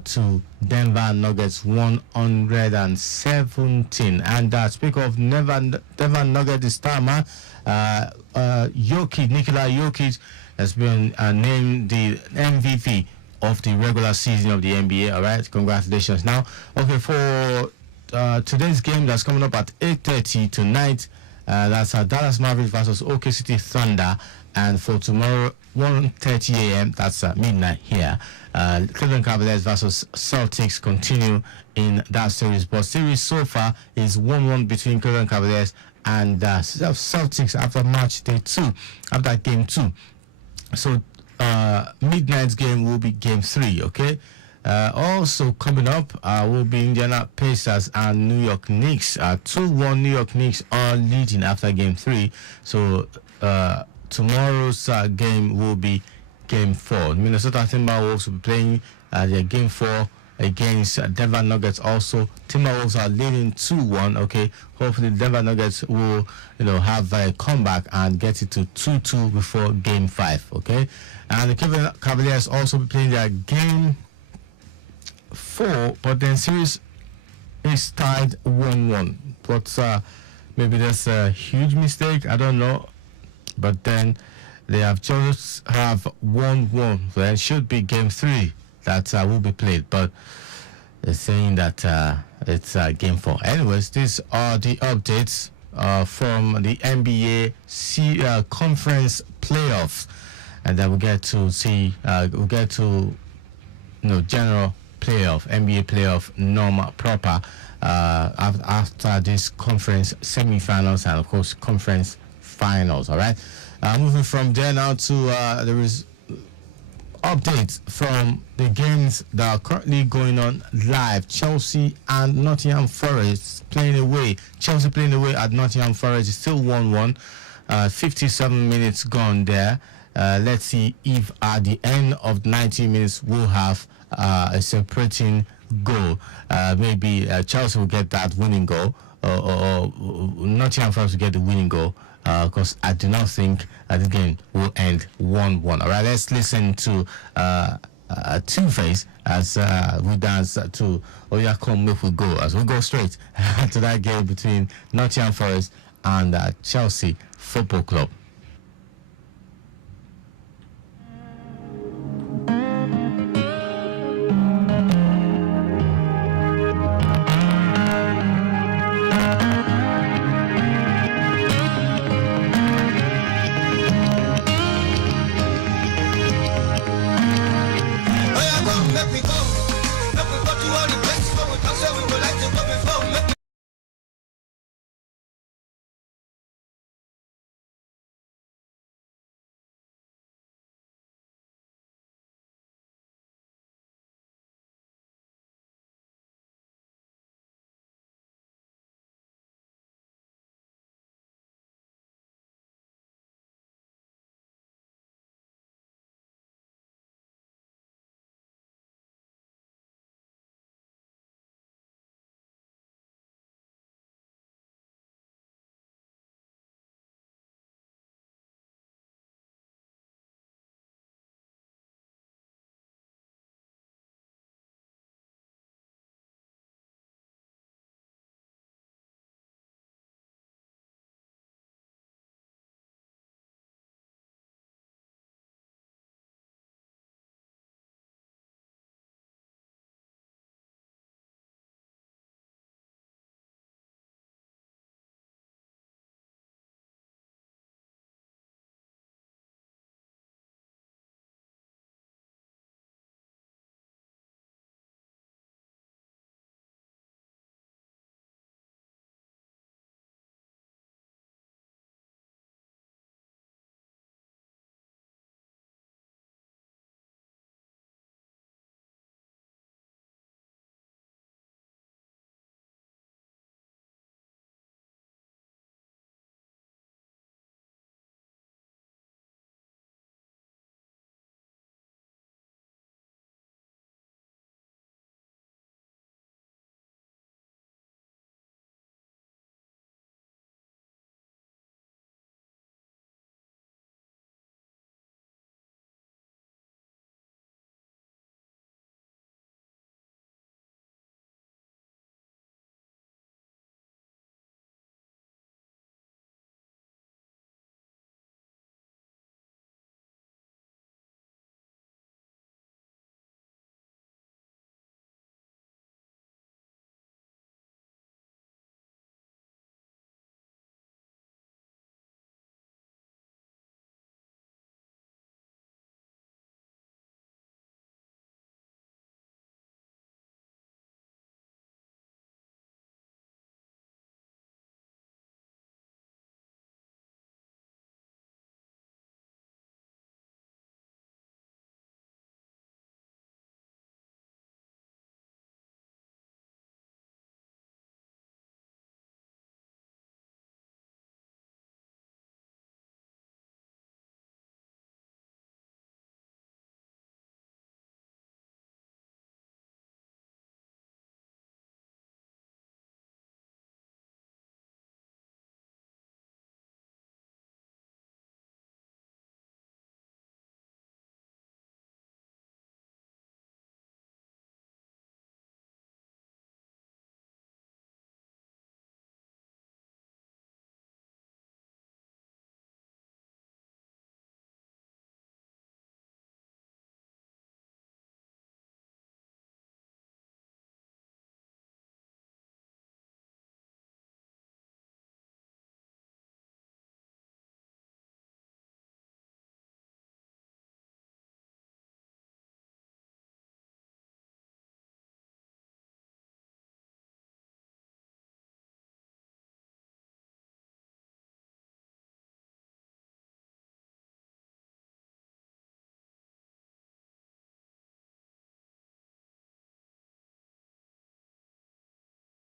to Denver Nuggets 117. And speak of Denver Nuggets, the star man, Nikola Jokic has been named the MVP of the regular season of the NBA. All right, congratulations. Now, okay, for today's game that's coming up at 8:30 tonight, that's Dallas Mavericks versus OK City Thunder, and for tomorrow 1:30 a.m. that's midnight here. Cleveland Cavaliers versus Celtics continue in that series, but series so far is 1-1 between Cleveland Cavaliers and Celtics after match day 2, after game 2. So midnight's game will be game 3. Okay. Also coming up will be Indiana Pacers and New York Knicks. 2-1 New York Knicks are leading after game 3. So tomorrow's game will be game 4. Minnesota Timberwolves will be playing their game 4 against Denver Nuggets. Also, Timberwolves are leading 2-1. Okay, hopefully Denver Nuggets will have a comeback and get it to 2-2 before game 5. Okay, and the Cleveland Cavaliers also be playing their game 4, but then series is tied 1-1. But maybe that's a huge mistake, I don't know. But then they have just have 1-1. So it should be game 3 that will be played. But they're saying that it's game 4. Anyways, these are the updates from the NBA conference playoffs, and then we get to see general playoff, NBA playoff normal proper after this conference semi-finals and of course conference finals. All right, moving from there now to there is updates from the games that are currently going on live. Chelsea and Nottingham Forest playing away. Chelsea playing away at Nottingham Forest is still 1-1. 57 minutes gone there. Let's see if at the end of 90 minutes we'll have a separating goal. Maybe Chelsea will get that winning goal, or Nottingham Forest will get the winning goal. Because I do not think the game will end 1-1. All right, let's listen to Two-Face as we dance to Oya Come If We Go, as we go straight to that game between Nottingham Forest and Chelsea Football Club.